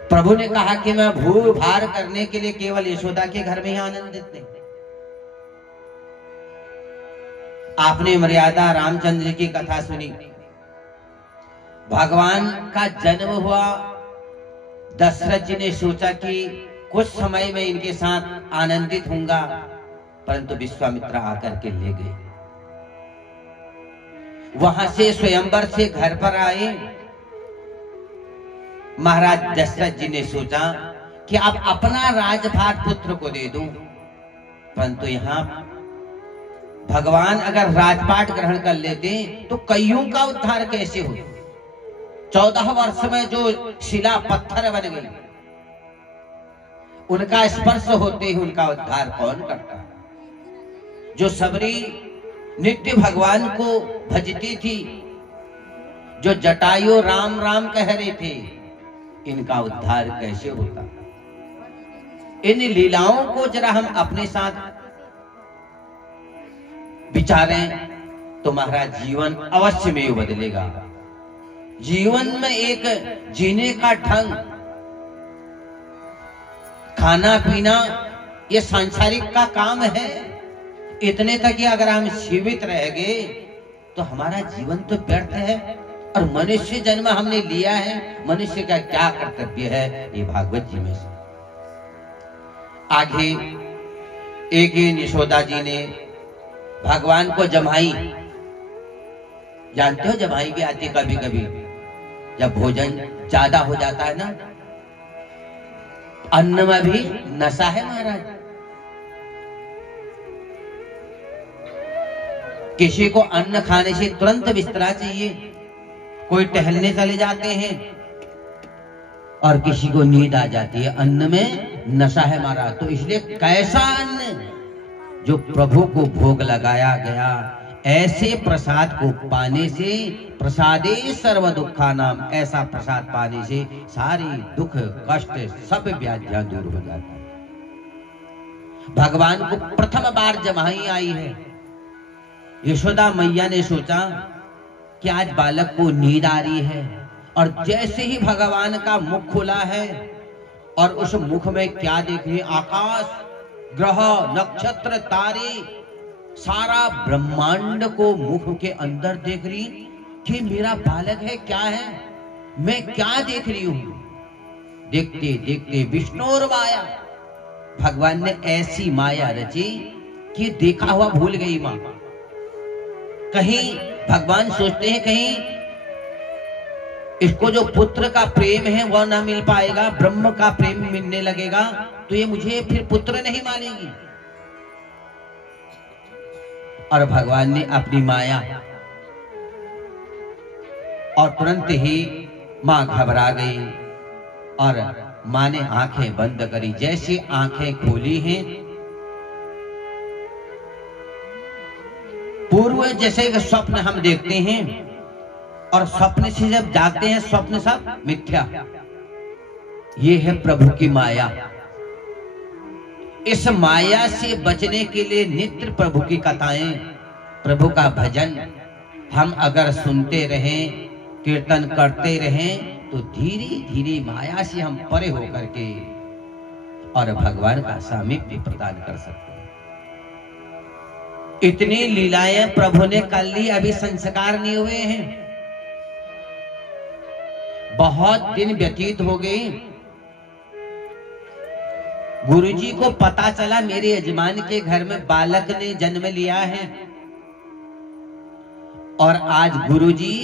प्रभु ने कहा कि मैं भूल भार करने के लिए केवल यशोदा के घर में ही आनंदित नहीं। आपने मर्यादा रामचंद्र की कथा सुनी, भगवान का जन्म हुआ, दशरथ जी ने सोचा कि कुछ समय में इनके साथ आनंदित होऊंगा, परंतु विश्वामित्र आकर के ले गए। वहां से स्वयंवर से घर पर आए। महाराज दशरथ जी ने सोचा कि अब अपना राजभार पुत्र को दे दूं, परंतु यहां भगवान अगर राजपाट ग्रहण कर लेते तो कईयों का उद्धार कैसे हो। 14 वर्ष में जो शिला पत्थर बन गई, उनका स्पर्श होते ही उनका उद्धार कौन करता। जो सबरी नित्य भगवान को भजती थी, जो जटायु राम राम कह रहे थे, इनका उद्धार कैसे होता। इन लीलाओं को जरा हम अपने साथ विचारें तो महाराज जीवन अवश्य में बदलेगा। जीवन में एक जीने का ढंग, खाना पीना, ये सांसारिक का काम है। इतने तक कि अगर हम जीवित रह गए तो हमारा जीवन तो व्यर्थ है। और मनुष्य जन्म हमने लिया है, मनुष्य का क्या कर्तव्य है, ये भागवत जी में से। आगे एक दिन यशोदा जी ने भगवान को जमाई, जानते हो जमाई भी आती कभी कभी, जब भोजन ज्यादा हो जाता है ना, अन्न में भी नशा है महाराज। किसी को अन्न खाने से तुरंत बिस्तरा चाहिए, कोई टहलने चले जाते हैं, और किसी को नींद आ जाती है। अन्न में नशा है महाराज। तो इसलिए कैसा अन्न जो प्रभु को भोग लगाया गया, ऐसे प्रसाद को पाने से, प्रसादे सर्व दुखा नाम, ऐसा प्रसाद पाने से सारी दुख कष्ट सब व्याधियां दूर हो जाता है। भगवान को प्रथम बार जमाई आई है। यशोदा मैया ने सोचा कि आज बालक को नींद आ रही है, और जैसे ही भगवान का मुख खुला है, और उस मुख में क्या देख रही, आकाश, ग्रह, नक्षत्र, तारे, सारा ब्रह्मांड को मुख के अंदर देख रही कि मेरा बालक है, क्या है, मैं क्या देख रही हूं। देखते देखते विष्णु और माया, भगवान ने ऐसी माया रची कि देखा हुआ भूल गई मां। कहीं भगवान सोचते हैं कहीं इसको जो पुत्र का प्रेम है वह ना मिल पाएगा, ब्रह्म का प्रेम मिलने लगेगा तो ये मुझे फिर पुत्र नहीं मानेगी। और भगवान ने अपनी माया, और तुरंत ही मां घबरा गई और मां ने आंखें बंद करी। जैसे आंखें खोली हैं, पूर्व जैसे एक स्वप्न हम देखते हैं और स्वप्न से जब जागते हैं स्वप्न सब मिथ्या। ये है प्रभु की माया। इस माया से बचने के लिए नित्य प्रभु की कथाएं, प्रभु का भजन हम अगर सुनते रहें, कीर्तन करते रहें, तो धीरे धीरे माया से हम परे होकर के और भगवान का सामीप्य प्रदान कर सकते हैं। इतनी लीलाएं प्रभु ने कर ली, अभी संस्कार नहीं हुए हैं। बहुत दिन व्यतीत हो गए। गुरुजी को पता चला मेरे यजमान के घर में बालक ने जन्म लिया है, और आज गुरुजी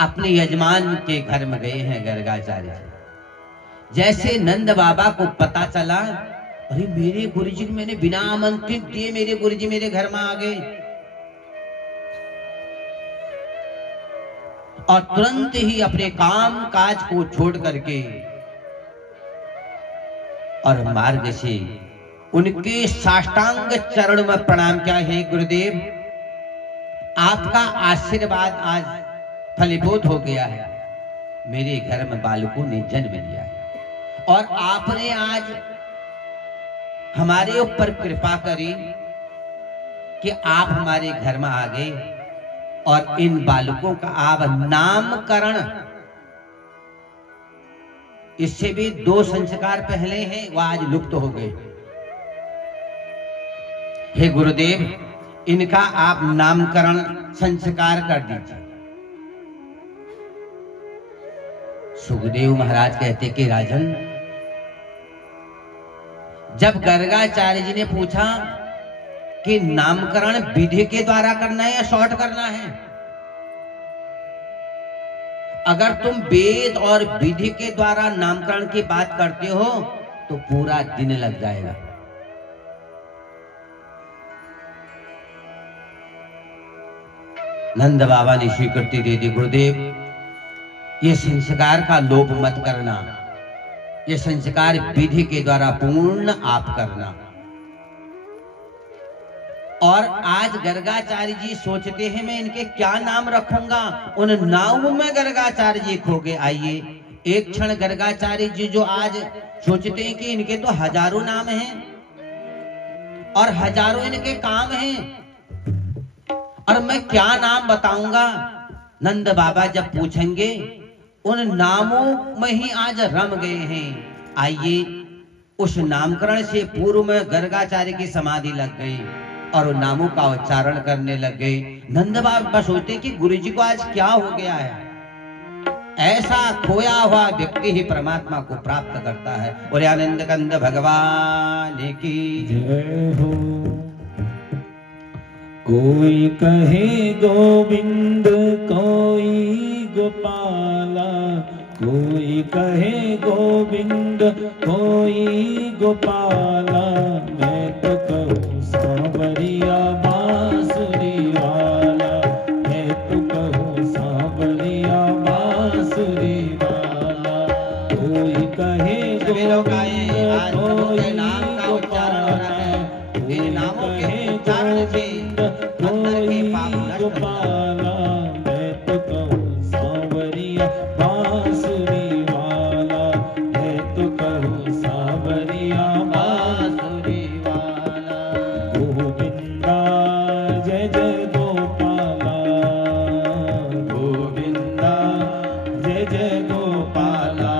अपने यजमान के घर में गए हैं गर्गाचार्य जी। जैसे नंद बाबा को पता चला, अरे मेरे गुरुजी ने, मैंने बिना आमंत्रित दिए मेरे गुरुजी मेरे घर में आ गए, और तुरंत ही अपने काम काज को छोड़ करके और मार्ग से उनके साष्टांग चरण में प्रणाम किया। है गुरुदेव, आपका आशीर्वाद आज फलीभूत हो गया है, मेरे घर में बालकों ने जन्म लिया है, और आपने आज हमारे ऊपर कृपा करी कि आप हमारे घर में आ गए, और इन बालकों का आप नामकरण, इससे भी 2 संस्कार पहले हैं वह आज लुप्त हो गए। हे गुरुदेव, इनका आप नामकरण संस्कार कर दीजिए। सुखदेव महाराज कहते कि राजन, जब गर्गाचार्य जी ने पूछा कि नामकरण विधि के द्वारा करना है या शॉर्ट करना है, अगर तुम वेद और विधि के द्वारा नामकरण की बात करते हो तो पूरा दिन लग जाएगा। नंद बाबा ने स्वीकृति दे दी, गुरुदेव ये संस्कार का लोप मत करना, ये संस्कार विधि के द्वारा पूर्ण आप करना। और आज गर्गाचार्य जी सोचते हैं मैं इनके क्या नाम रखूंगा, उन नामों में गर्गाचार्य जी खो गए। आइए एक क्षण गर्गाचार्य जी जो आज सोचते हैं कि इनके तो हजारों नाम हैं और हजारों इनके काम हैं, और मैं क्या नाम बताऊंगा। नंद बाबा जब पूछेंगे, उन नामों में ही आज रम गए हैं। आइए उस नामकरण से पूर्व में गर्गाचार्य की समाधि लग गई और उन नामों का उच्चारण करने लग गए। नंद बाबा सोचते कि गुरुजी को आज क्या हो गया है। ऐसा खोया हुआ व्यक्ति ही परमात्मा को प्राप्त करता है। और आनंद कंद भगवान की जय हो। कोई कहे गोविंद, कोई गोपाला, कोई कहे गोविंद, कोई गोपाला, मैं तो कहूँ सांवरिया बांसुरी वाला, मैं तो कहूँ सांवरिया बांसुरी वाला। कोई कहे गोविंद, कोई नाम का उच्चारण हो रहा है। इन नामों के उच्चारण से अंदर के पाप नष्ट हो गोपाला, मैं तो कहूँ सांवरिया बांसुरी वाला, मैं तो कहूँ सांवरिया बांसुरी वाला। गोविंदा जय जय गोपाला, गोविंदा जय जय गोपाला।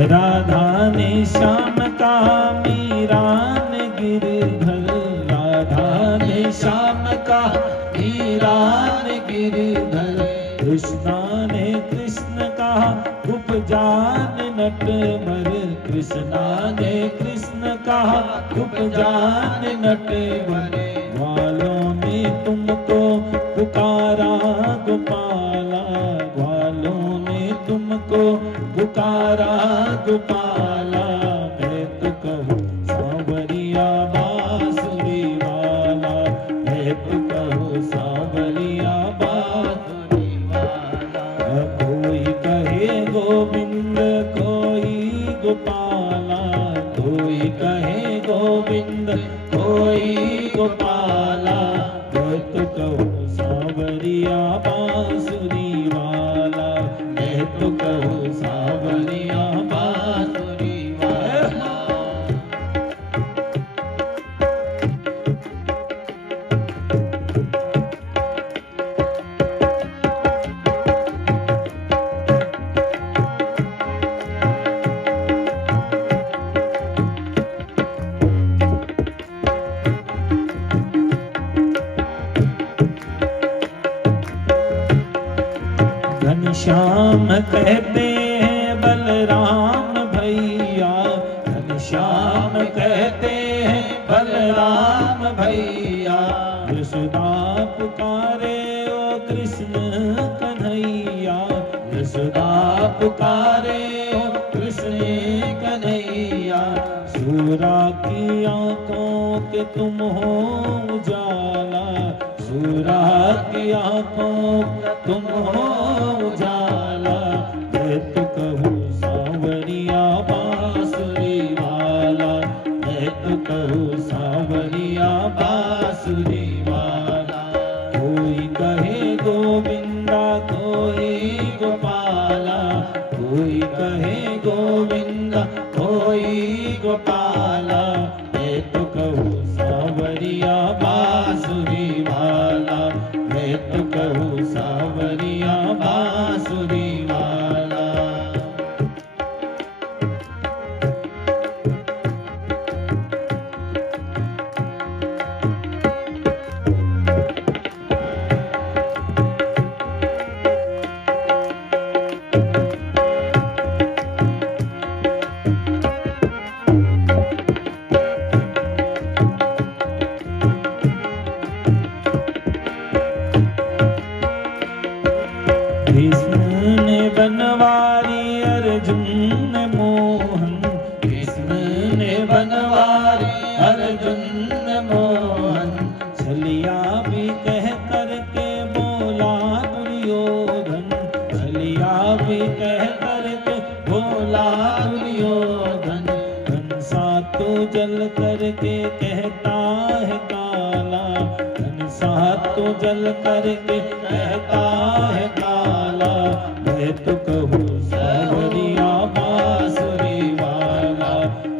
राधा ने श्याम का मीरा ने गिरधर, राधा ने श्याम का मीरा ने गिरधर, कृष्णा ने कृष्ण का उपजान नटवर, कृष्णा ने कृष्ण का उपजान नटवर, ग्वालों ने तुमको पुकारा गोपाला, ग्वालों ने तुमको पुकारा गोपाला, मैं तो कहूँ सांवरिया बांसुरी वाला, मैं तो कहूँ सांवरिया बांसुरी वाला। कोई कहे गोविंद कोई गोपाला, कोई कहे गोविंद कोई गोपाला, मैं तो कहूँ सांवरिया बांसुरी वाला, मैं तो कहूँ सांवरिया बांसुरी वाला। घनश्याम कहते हैं बलराम भैया, घनश्याम कहते हैं बलराम भैया, यशोदा पुकारे ओ कृष्ण कन्हैया, यशोदा पुकारे ओ कृष्ण कन्हैया, सूरा की आंखों के तुम हो उजाला, सूरा की आंखों तुम हो उजाला, मैं तो कहूँ सांवरिया बांसुरी वाला, मैं तो कहूँ सांवरिया बांसुरी वाला। कोई कहे गोविंदा कोई गोपाला, कोई कहे गोविंदा कोई गोपाला, मैं तो कहूँ सांवरिया बांसुरी वाला, मैं तो कहूँ सांवरिया बांसुरी वाला। भीष्म ने बनवारी अर्जुन ने मोहन, भीष्म ने बनवारी अर्जुन ने मोहन, छलिया भी कह करके बोला दुर्योधन, छलिया भी कह करके बोला दुर्योधन, कंसा तो जल करके कहता है काला, कंसा तो जल करके कहता है काला, मैं तो कहूँ सांवरिया बांसुरी वाला,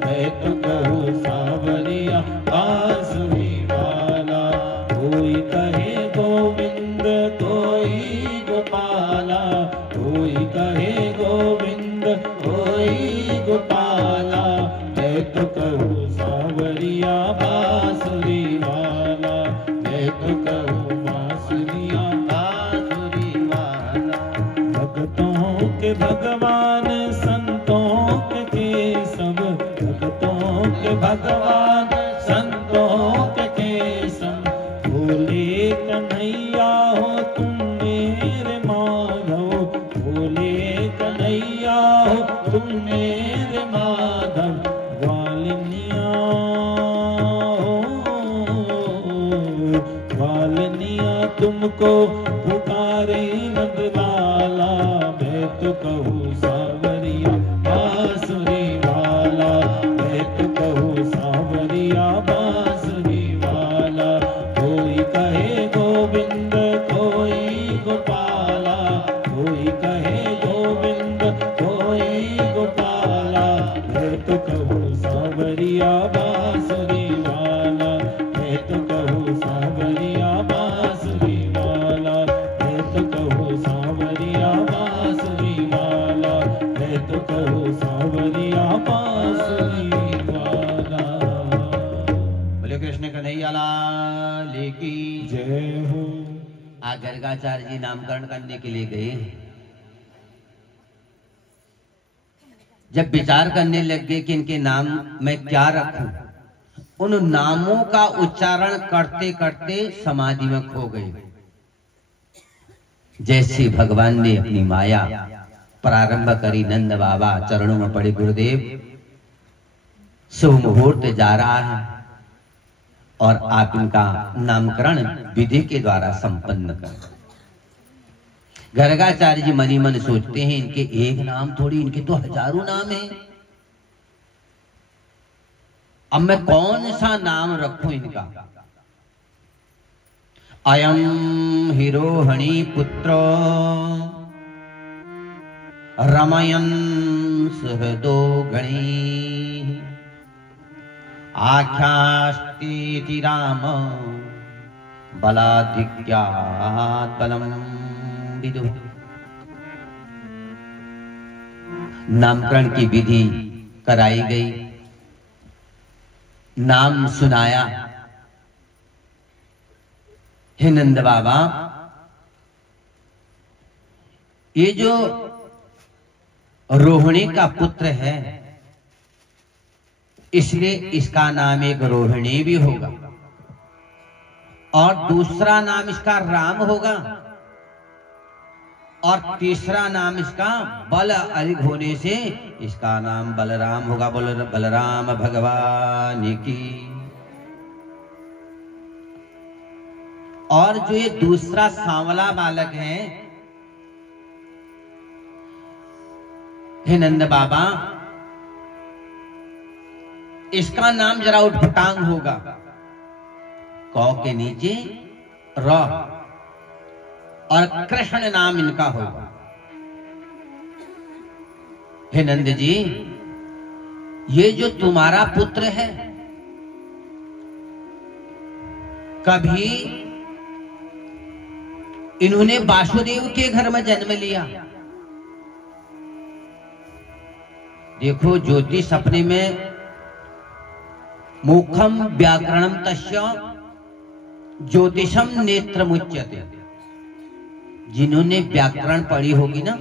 मैं तो कहूँ सांवरिया बांसुरी वाला। कोई कहे गोविंद कोई गोपाला, कोई कहे गोविंद कोई गोपाला, मैं तो कहूँ सांवरिया बांसुरी वाला, मैं तो कहूँ बांसुरिया बांसुरी वाला। भक्तों के भगवान संतों के केशव, भक्तों के भगवान संतों के केशव, भोले कन्हैया हो तुम मेरे माधव, भोले कन्हैया हो तुम मेरे माधव, ग्वालिनिया ग्वालिनिया तुमको पुकारे नंदलाला, मैं तो कहूँ सांवरिया बांसुरी वाला, मैं तो कहूँ सांवरिया बांसुरी वाला। कोई कहे गोविंद कोई गोपाला, कोई कहे गोविंद कोई गोपाला, मैं तो कहूँ सांवरिया बांसुरी वाला, मैं तो कहूँ सांवरिया बांसुरी वाला, मैं तो कहूँ सांवरिया बांसुरी वाला, बांसुरी वाला। बोले कृष्ण कन्हैया लाल की जय हो। आज गर्गाचार्य जी नामकरण करने के लिए गए। जब विचार करने लग गए कि इनके नाम मैं क्या रखूं, उन नामों का उच्चारण करते करते समाधि में खो गए। जैसे भगवान ने अपनी माया प्रारंभ करी, नंद बाबा चरणों में पड़े, गुरुदेव शुभ मुहूर्त जा रहा है और आप इनका नामकरण विधि के द्वारा संपन्न करें। गर्गाचार्य जी मनी मन सोचते हैं, इनके एक नाम थोड़ी, इनके तो हजारों नाम हैं। अब मैं कौन सा नाम रखूं इनका? अयम हिरोहणि पुत्र रमयन सहदो गणी आख्यास्ति राम बलाधिक्यात् बलम विदुः। नामकरण की विधि कराई गई, नाम सुनाया। हे नंद बाबा, ये जो रोहिणी का पुत्र है, इसलिए इसका नाम एक रोहिणी भी होगा और दूसरा नाम इसका राम होगा और तीसरा नाम इसका बल अधिक होने से इसका नाम बलराम होगा। बलराम भगवान की। और जो ये दूसरा सांवला बालक है, हे नंद बाबा, इसका नाम जरा उठपटांग होगा। कौ के नीचे र और कृष्ण नाम इनका होगा। हे नंद जी, ये जो तुम्हारा पुत्र है, कभी इन्होंने वासुदेव के घर में जन्म लिया। देखो, ज्योतिष अपने में मुखम व्याकरणम तस्य ज्योतिषम नेत्रमुच्यते। जिन्होंने व्याकरण पढ़ी होगी ना,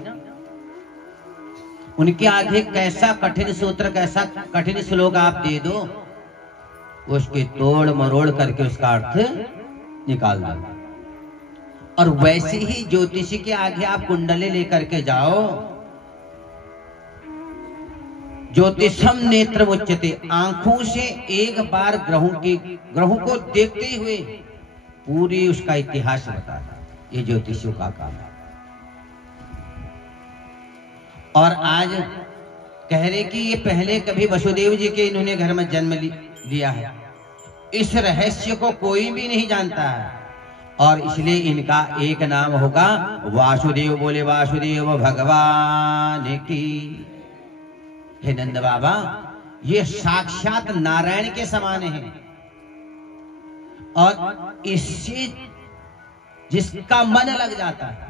उनके आगे कैसा कठिन सूत्र, कैसा कठिन श्लोक आप दे दो, उसके तोड़ मरोड़ करके उसका अर्थ निकाल दो। और वैसे ही ज्योतिषी के आगे आप कुंडली लेकर के जाओ, ज्योतिषम नेत्र मुच्यते, आंखों से एक बार ग्रहों को देखते हुए पूरी उसका इतिहास बताता। ये ज्योतिषियों का काम है। और आज कह रहे कि ये पहले कभी वसुदेव जी के इन्होंने घर में जन्म लिया है। इस रहस्य को कोई भी नहीं जानता है और इसलिए इनका एक नाम होगा वासुदेव। बोले वासुदेव भगवान की। हे नंद बाबा, ये साक्षात नारायण के समान है और इससे जिसका मन लग जाता है,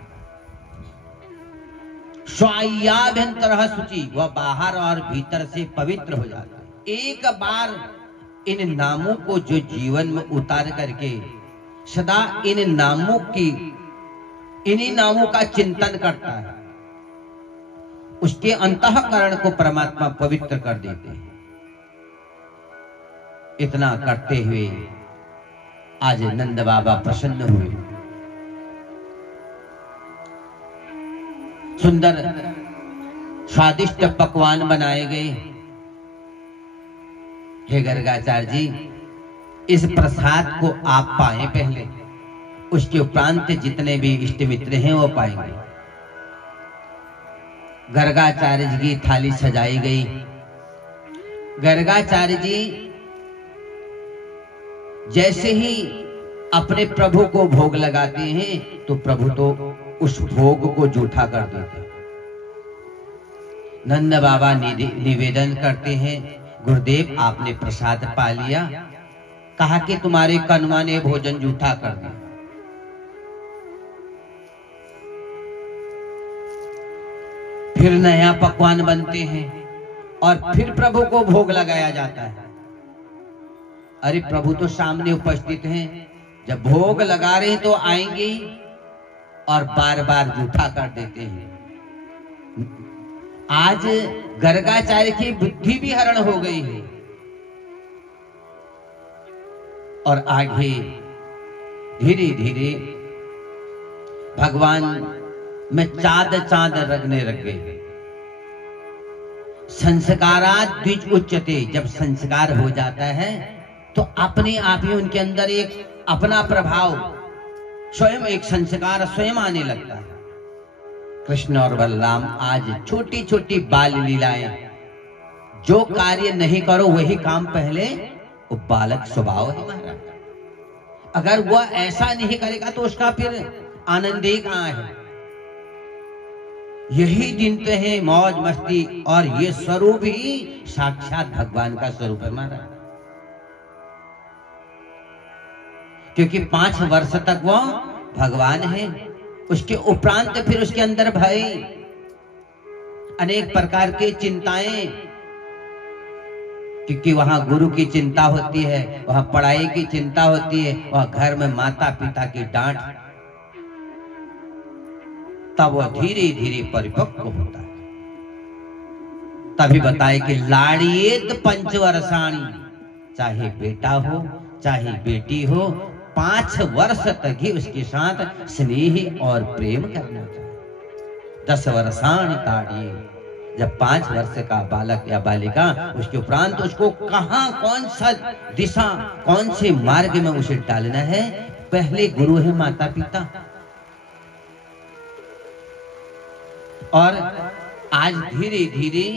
स्वायाभ्यंतर शुचि, वह बाहर और भीतर से पवित्र हो जाता है। एक बार इन नामों को जो जीवन में उतार करके सदा इन्हीं नामों का चिंतन करता है, उसके अंतःकरण को परमात्मा पवित्र कर देते हैं। इतना करते हुए आज नंद बाबा प्रसन्न हुए। सुंदर स्वादिष्ट पकवान बनाए गए। हे गर्गाचार्य जी, इस प्रसाद को आप पाएं पहले, उसके उपरांत जितने भी इष्ट मित्र हैं वो पाएंगे। गर्गाचार्य जी की थाली सजाई गई। गर्गाचार्य जी जैसे ही अपने प्रभु को भोग लगाते हैं तो प्रभु तो उस भोग को जूठा कर देते। नंद बाबा निवेदन करते हैं, गुरुदेव आपने प्रसाद पा लिया, कहा कि तुम्हारे कनुआ ने भोजन जूठा कर दिया। फिर नया पकवान बनते हैं, और फिर प्रभु को भोग लगाया जाता है। अरे प्रभु तो सामने उपस्थित हैं, जब भोग लगा रहे हैं तो आएंगे और बार बार जूठा कर देते हैं। आज गर्गाचार्य की बुद्धि भी हरण हो गई है और आगे धीरे धीरे भगवान में चाँद चाँद रगने लग गए। संस्कारात द्विज उच्यते, जब संस्कार हो जाता है तो अपने आप ही उनके अंदर एक अपना प्रभाव, स्वयं एक संस्कार स्वयं आने लगता है। कृष्ण और बलराम आज छोटी छोटी बाल लीलाएं, जो कार्य नहीं करो वही काम पहले, वो बालक स्वभाव है महाराज। अगर वह ऐसा नहीं करेगा तो उसका फिर आनंद ही कहां है। यही दिन तो है मौज मस्ती, और ये स्वरूप ही साक्षात भगवान का स्वरूप है महाराज। क्योंकि 5 वर्ष तक वो भगवान है, उसके उपरांत फिर उसके अंदर भय, अनेक प्रकार की चिंताएं, क्योंकि वहां गुरु की चिंता होती है, वहां पढ़ाई की चिंता होती है, वहां घर में माता पिता की डांट, तब वह धीरे धीरे परिपक्व होता है। तभी बताए कि लाड़ियेत 5 वर्षाणी, चाहे बेटा हो चाहे बेटी हो, 5 वर्ष तक ही उसके साथ स्नेह और प्रेम करना चाहिए। 10 वर्षाणी ताड़िये, जब 5 वर्ष का बालक या बालिका, उसके उपरांत उसको कहां कौन सा दिशा, कौन से मार्ग में उसे डालना है, पहले गुरु है माता पिता। और आज धीरे धीरे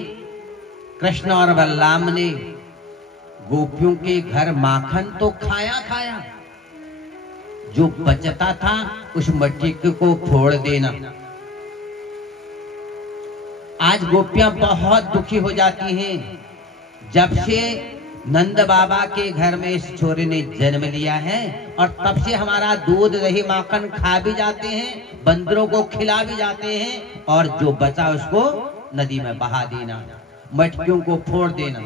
कृष्ण और बलराम ने गोपियों के घर माखन तो खाया खाया, जो बचता था उस मट्टी को फोड़ देना। आज गोपियां बहुत दुखी हो जाती हैं। जब से नंद बाबा के घर में इस छोरे ने जन्म लिया है, और तब से हमारा दूध दही माखन खा भी जाते हैं, बंदरों को खिला भी जाते हैं, और जो बचा उसको नदी में बहा देना, मटकियों को फोड़ देना।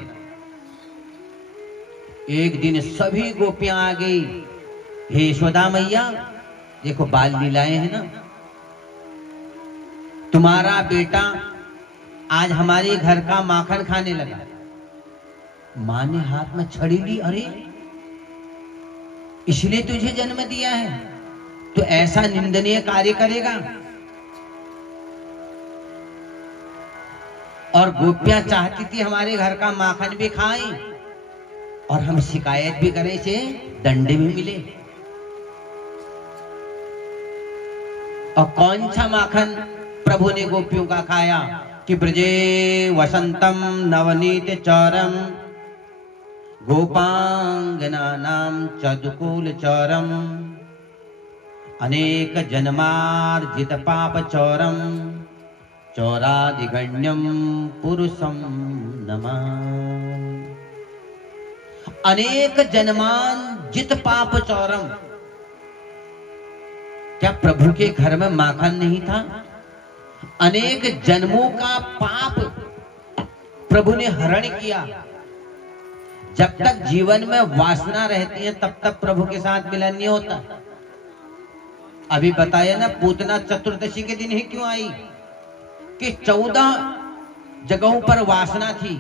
एक दिन सभी गोपियां आ गई, हे यशोदा मैया, देखो बाल लीलाएं हैं ना, तुम्हारा बेटा आज हमारे घर का माखन खाने लगा। मां ने हाथ में छड़ी ली, अरे इसलिए तुझे जन्म दिया है, तो ऐसा निंदनीय कार्य करेगा। और गोपियां चाहती थी हमारे घर का माखन भी खाएं और हम शिकायत भी करें, से दंड भी मिले। और कौन सा माखन प्रभु ने गोपियों का खाया कि ब्रजे वसंतम नवनीत चौरम गोपांगनानां चदुकूल चौरम अनेक जन्मार्जित पाप चौरम चौरादिगण्यम पुरुषम नमामि। अनेक जन्मार्जित पाप चौरम, क्या प्रभु के घर में माखन नहीं था? अनेक जन्मों का पाप प्रभु ने हरण किया। जब तक जीवन में वासना रहती है तब तक प्रभु के साथ मिलन नहीं होता। अभी बताया ना, पूतना चतुर्दशी के दिन ही क्यों आई कि 14 जगहों पर वासना थी,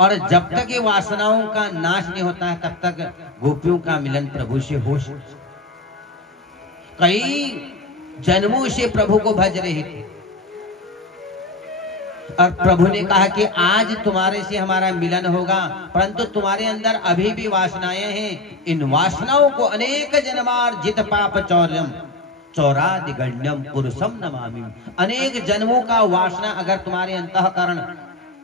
और जब तक ये वासनाओं का नाश नहीं होता है तब तक गोपियों का मिलन प्रभु से हो। कई जन्मों से प्रभु को भज रहे थे, और प्रभु ने कहा कि आज तुम्हारे से हमारा मिलन होगा, परंतु तुम्हारे अंदर अभी भी वासनाएं हैं। इन वासनाओं को अनेक जन्मार्जित पाप चौर्यम चौरादिगण्यम पुरुषम नमामि। अनेक जन्मों का वासना अगर तुम्हारे अंतःकरण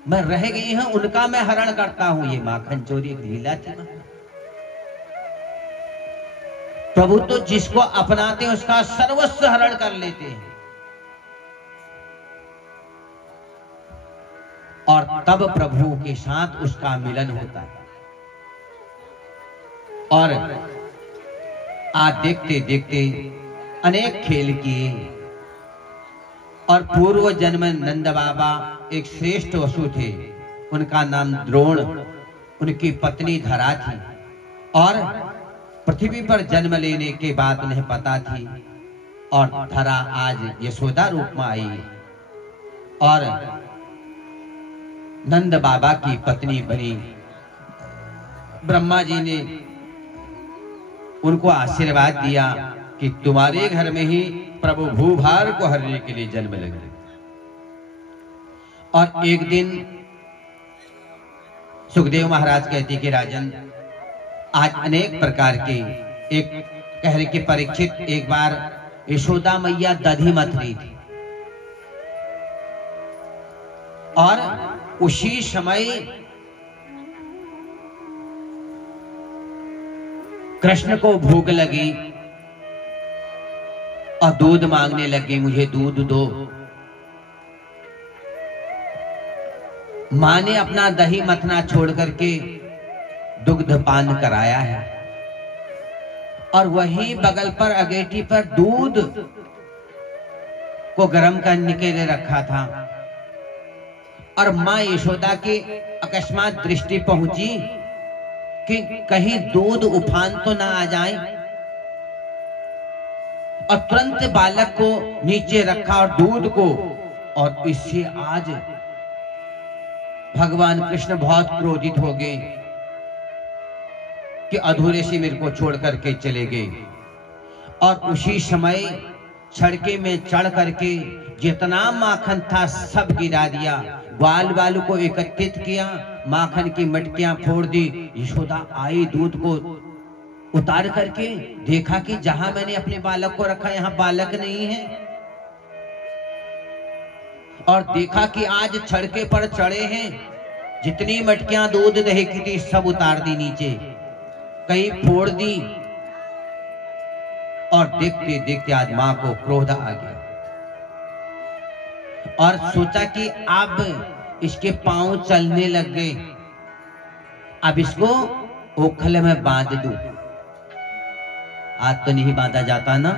में रह गई है, उनका मैं हरण करता हूं। ये माखन चोरी लीला थी। प्रभु तो जिसको अपनाते हैं उसका सर्वस्व हरण कर लेते हैं, और तब प्रभु के साथ उसका मिलन होता है। और आज देखते देखते अनेक खेल किए, और और पूर्व जन्म नंद बाबा एक श्रेष्ठ वसु थे, उनका नाम द्रोण, उनकी पत्नी धरा थी और पृथ्वी पर जन्म लेने के बाद उन्हें पता थी और धरा आज यशोदा रूप में आई और नंद बाबा की पत्नी बनी। ब्रह्मा जी ने उनको आशीर्वाद दिया कि तुम्हारे घर में ही प्रभु भूभार को हरने के लिए जन्म लगे। और एक दिन सुखदेव महाराज कहते कि राजन, आज अनेक प्रकार के, एक कह रहे कि परीक्षित एक बार यशोदा मैया दधी मथ रही थी और उसी समय कृष्ण को भूख लगी और दूध मांगने लगी, मुझे दूध दो। मां ने अपना दही मथना छोड़ करके दुग्ध पान कराया है और वहीं बगल पर अगेठी पर दूध को गर्म करने के लिए रखा था और मां यशोदा की अकस्मात दृष्टि पहुंची कि कहीं दूध उफान तो ना आ जाए और तुरंत बालक को नीचे रखा और दूध को, और इससे आज भगवान कृष्ण बहुत क्रोधित हो गए कि अधूरे से मेरे को छोड़ करके चले गए। और उसी समय छड़के में चढ़ करके जितना माखन था सब गिरा दिया, ग्वाल वालों को एकत्रित किया, माखन की मटकियां फोड़ दी। यशोदा आई दूध को उतार करके देखा कि जहां मैंने अपने बालक को रखा यहां बालक नहीं है और देखा कि आज छड़के पर चढ़े हैं, जितनी मटकियां दूध दही की थी सब उतार दी नीचे, कई फोड़ दी। और देखते देखते आज मां को क्रोध आ गया और सोचा कि अब इसके पांव चलने लग गए, अब इसको ओखले में बांध दूं। आज तो नहीं बांधा जाता ना,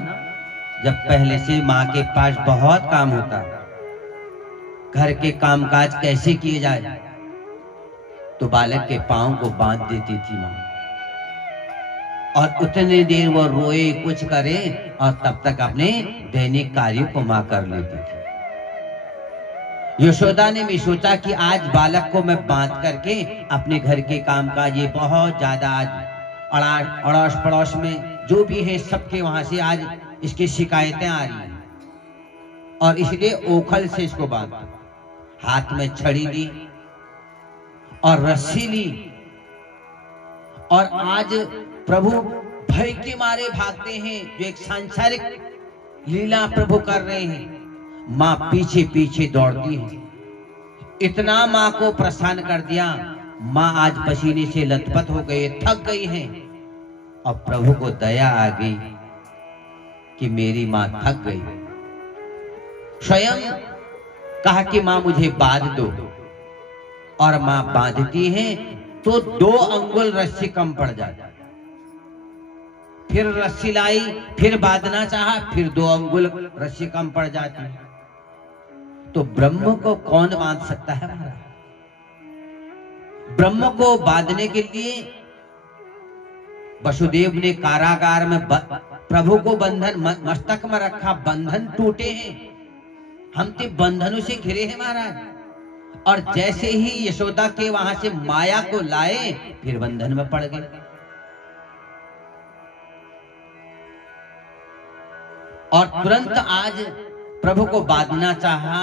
जब पहले से मां के पास बहुत काम होता, घर के कामकाज कैसे किए जाए, तो बालक के पांव को बांध देती थी मां और उतने देर वो रोए कुछ करे और तब तक अपने दैनिक कार्य को मां कर लेती थी। यशोदा ने भी सोचा कि आज बालक को मैं बांध करके अपने घर के कामकाज, ये बहुत ज्यादा आज अड़ोस पड़ोस में जो भी है सबके वहां से आज इसकी शिकायतें आ रही हैं और इसलिए ओखल से इसको बांध, हाथ में छड़ी ली और रस्सी ली और आज प्रभु भय के मारे भागते हैं, जो एक सांसारिक लीला प्रभु कर रहे हैं। मां पीछे पीछे दौड़ती है, इतना मां को परेशान कर दिया, मां आज पसीने से लथपथ हो गई, थक गई है और प्रभु को दया आ गई कि मेरी मां थक गई। स्वयं कहा कि मां मुझे बांध दो और मां बांधती है तो 2 अंगुल रस्सी कम पड़ जाती, फिर रस्सी लाई, फिर बांधना चाहा, फिर 2 अंगुल रस्सी कम पड़ जाती। तो ब्रह्म को कौन बांध सकता है महाराज? ब्रह्म को बांधने के लिए वसुदेव ने कारागार में प्रभु को बंधन मस्तक में रखा, बंधन टूटे हैं, हम तो बंधनों से घिरे हैं महाराज। और जैसे ही यशोदा के वहां से माया को लाए फिर बंधन में पड़ गए और तुरंत आज प्रभु को बांधना चाहा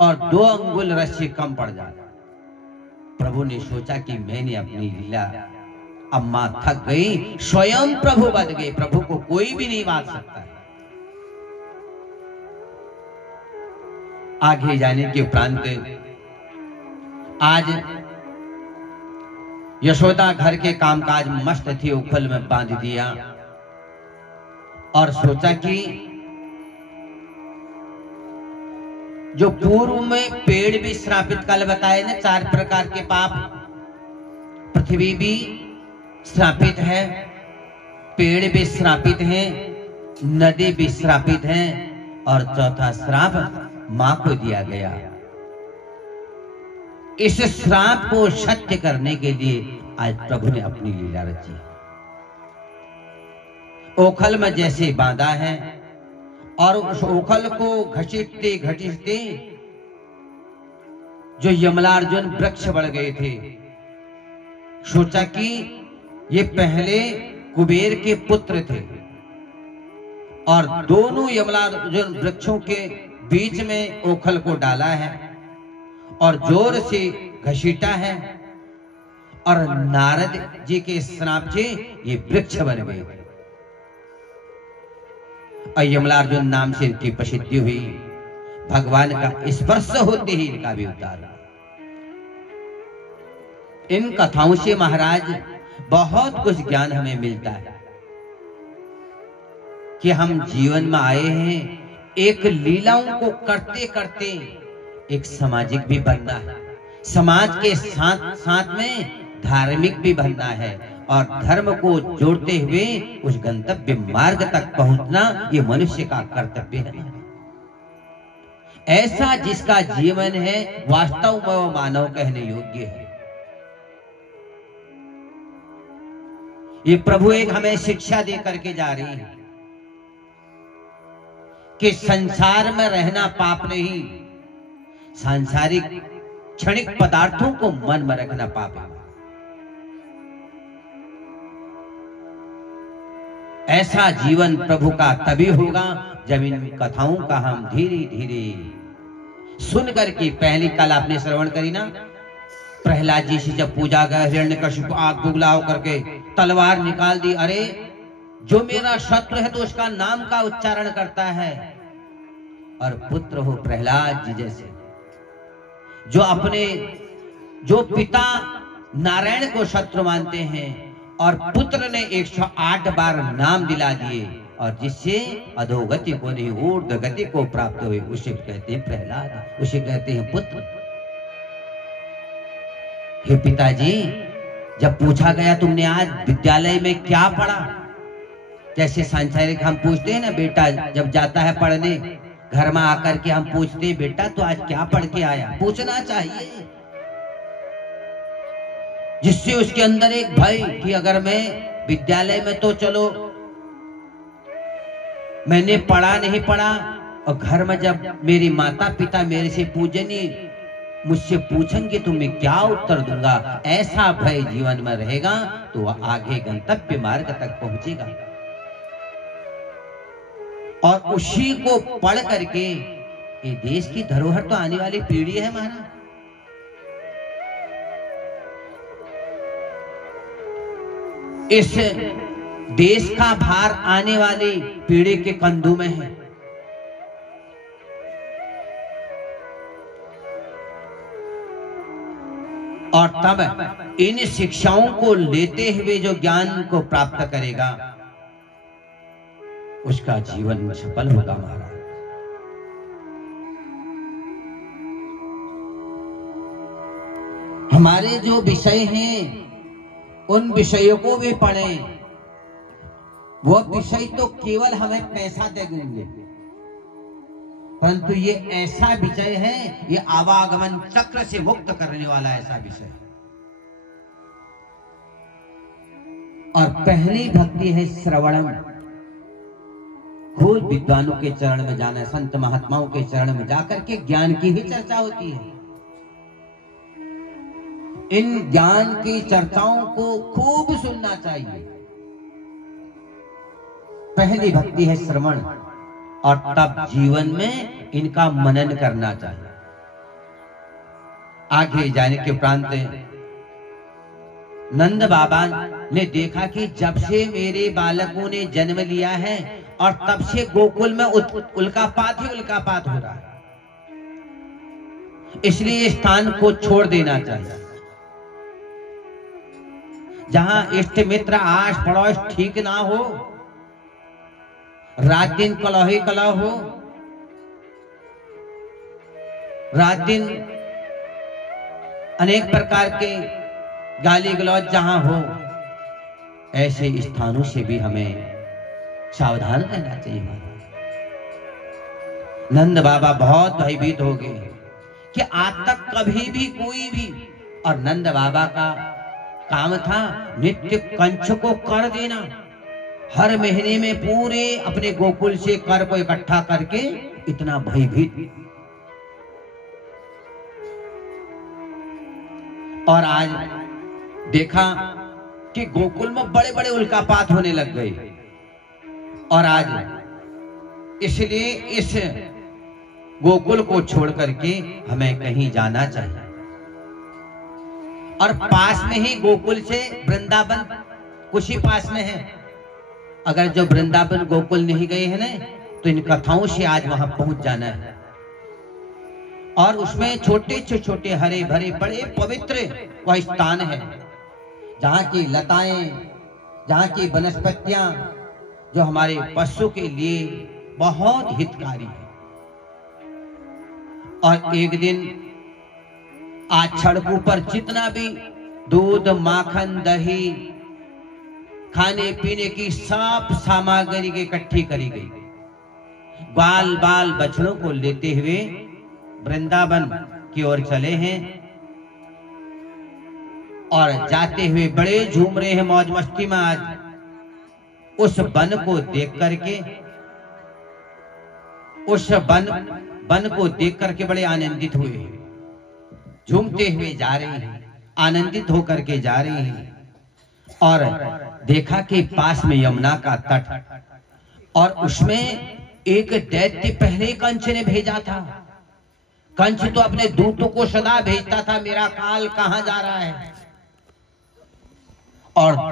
और 2 अंगुल रस्सी कम पड़ जाता। प्रभु ने सोचा कि मैंने अपनी लीला, अब मां थक गई, स्वयं प्रभु बंध गए, प्रभु को कोई भी नहीं बांध सकता। आगे जाने के उपरांत आज यशोदा घर के कामकाज मस्त थी, उखल में बांध दिया और सोचा कि जो पूर्व में पेड़ भी श्रापित, कल बताए ना 4 प्रकार के पाप, पृथ्वी भी श्रापित है, पेड़ भी श्रापित हैं, नदी भी श्रापित हैं और चौथा श्राप मां को दिया गया। इस श्राप को सत्य करने के लिए आज प्रभु ने अपनी लीला रची। ओखल में जैसे बांधा है और उस ओखल को घसीटते घसीटते जो यमलार्जुन वृक्ष बढ़ गए थे, सोचा कि ये पहले कुबेर के पुत्र थे और दोनों यमलार्जुन वृक्षों के बीच में ओखल को डाला है और जोर से घसीटा है और नारद जी के श्राप से ये वृक्ष बन गए और यमलार्जुन नाम से इनकी प्रसिद्धि हुई। भगवान का स्पर्श होते ही इनका भी उद्धार। इन कथाओं से महाराज बहुत कुछ ज्ञान हमें मिलता है कि हम जीवन में आए हैं एक लीलाओं को करते करते एक सामाजिक भी बनना है, समाज के साथ साथ में धार्मिक भी बनना है और धर्म को जोड़ते हुए उस गंतव्य मार्ग तक पहुंचना ये मनुष्य का कर्तव्य है। ऐसा जिसका जीवन है वास्तव में वो मानव कहने योग्य है। ये प्रभु एक हमें शिक्षा दे करके जा रही है कि संसार में रहना पाप नहीं, सांसारिक क्षणिक पदार्थों को मन में रखना पाप है। ऐसा जीवन प्रभु का तभी होगा जब इन कथाओं का हम धीरे धीरे सुन करके, पहली कल आपने श्रवण करी ना, प्रहलाद जी से जब पूजा गया, हिरण्यकशिपु आग दुगला होकर के तलवार निकाल दी। अरे जो मेरा शत्रु है तो उसका नाम का उच्चारण करता है, और पुत्र हो प्रहलाद जी जैसे जो पिता नारायण को शत्रु मानते हैं और पुत्र ने 108 बार नाम दिला दिए और जिससे अधोगति को नहीं ऊर्ध्व गति को प्राप्त हुए, उसे कहते हैं प्रहलाद, उसे कहते हैं पुत्र। हे पिताजी, जब पूछा गया तुमने आज विद्यालय में क्या पढ़ा, जैसे सांसारिक हम पूछते हैं ना, बेटा जब जाता है पढ़ने घर में आकर के हम पूछते हैं बेटा तो आज क्या पढ़ के आया, पूछना चाहिए जिससे उसके अंदर एक भय कि अगर मैं विद्यालय में तो चलो मैंने पढ़ा नहीं पढ़ा, और घर में जब मेरी माता पिता मेरे से पूजनीय मुझसे पूछेंगे तो मैं क्या उत्तर दूंगा। ऐसा भय जीवन में रहेगा तो वह आगे गंतव्य मार्ग तक पहुंचेगा। और उसी को पढ़ करके ये देश की धरोहर तो आने वाली पीढ़ी है महाराज। इस देश का भार आने वाली पीढ़ी के कंधों में है। और तब इन शिक्षाओं को लेते हुए जो ज्ञान को प्राप्त करेगा उसका जीवन सफल होगा महाराज। हमारे जो विषय हैं उन विषयों को भी पढ़ें। वो विषय तो केवल हमें पैसा दे देंगे, परंतु ये ऐसा विषय है, ये आवागमन चक्र से मुक्त करने वाला ऐसा विषय। और पहली भक्ति है श्रवणम। खूब विद्वानों के चरण में जाना, संत महात्माओं के चरण में जाकर के ज्ञान की ही चर्चा होती है। इन ज्ञान की चर्चाओं को खूब सुनना चाहिए। पहली भक्ति है श्रवण, और तब जीवन में इनका मनन करना चाहिए। आगे जाने के उपरांत नंद बाबा ने देखा कि जब से मेरे बालकों ने जन्म लिया है और तब से गोकुल में उल्कापात ही उल्कापात हो रहा है, इसलिए स्थान को छोड़ देना चाहिए। जहां इष्ट मित्र आस पड़ोस ठीक ना हो, रात दिन कलह ही कलह हो, रात दिन अनेक प्रकार के गाली गलौज जहां हो, ऐसे स्थानों से भी हमें सावधान रहना चाहिए। नंद बाबा बहुत भयभीत हो गए कि आज तक कभी भी कोई भी, और नंद बाबा का काम था नित्य कंच को कर देना, हर महीने में पूरे अपने गोकुल से कर को इकट्ठा करके, इतना भयभीत। और आज देखा कि गोकुल में बड़े बड़े उल्कापात होने लग गए, और आज इसलिए इस गोकुल को छोड़ करके हमें कहीं जाना चाहिए। और पास में ही गोकुल से वृंदावन कुछ ही पास में है। अगर जो वृंदावन गोकुल नहीं गए हैं ना, तो इन कथाओं से आज वहां पहुंच जाना है। और उसमें छोटे से छोटे हरे भरे बड़े पवित्र वह स्थान है, जहां की लताएं, जहां की वनस्पतियां जो हमारे पशु के लिए बहुत हितकारी है। और एक दिन आज सड़कों पर जितना भी दूध, माखन, दही, खाने पीने की सब सामग्री इकट्ठी करी गई, बाल बाल बछड़ों को लेते हुए वृंदावन की ओर चले हैं, और जाते हुए बड़े झूम रहे हैं मौज मस्ती में। आज उस वन को देख करके, उस वन को देख करके बड़े आनंदित हुए हैं, झूमते हुए जा रहे हैं, आनंदित होकर के जा रहे हैं। और देखा कि पास में यमुना का तट, और उसमें एक दैत्य पहले कंस ने भेजा था। कंस तो अपने दूतों को सदा भेजता था, मेरा काल कहां जा रहा है, और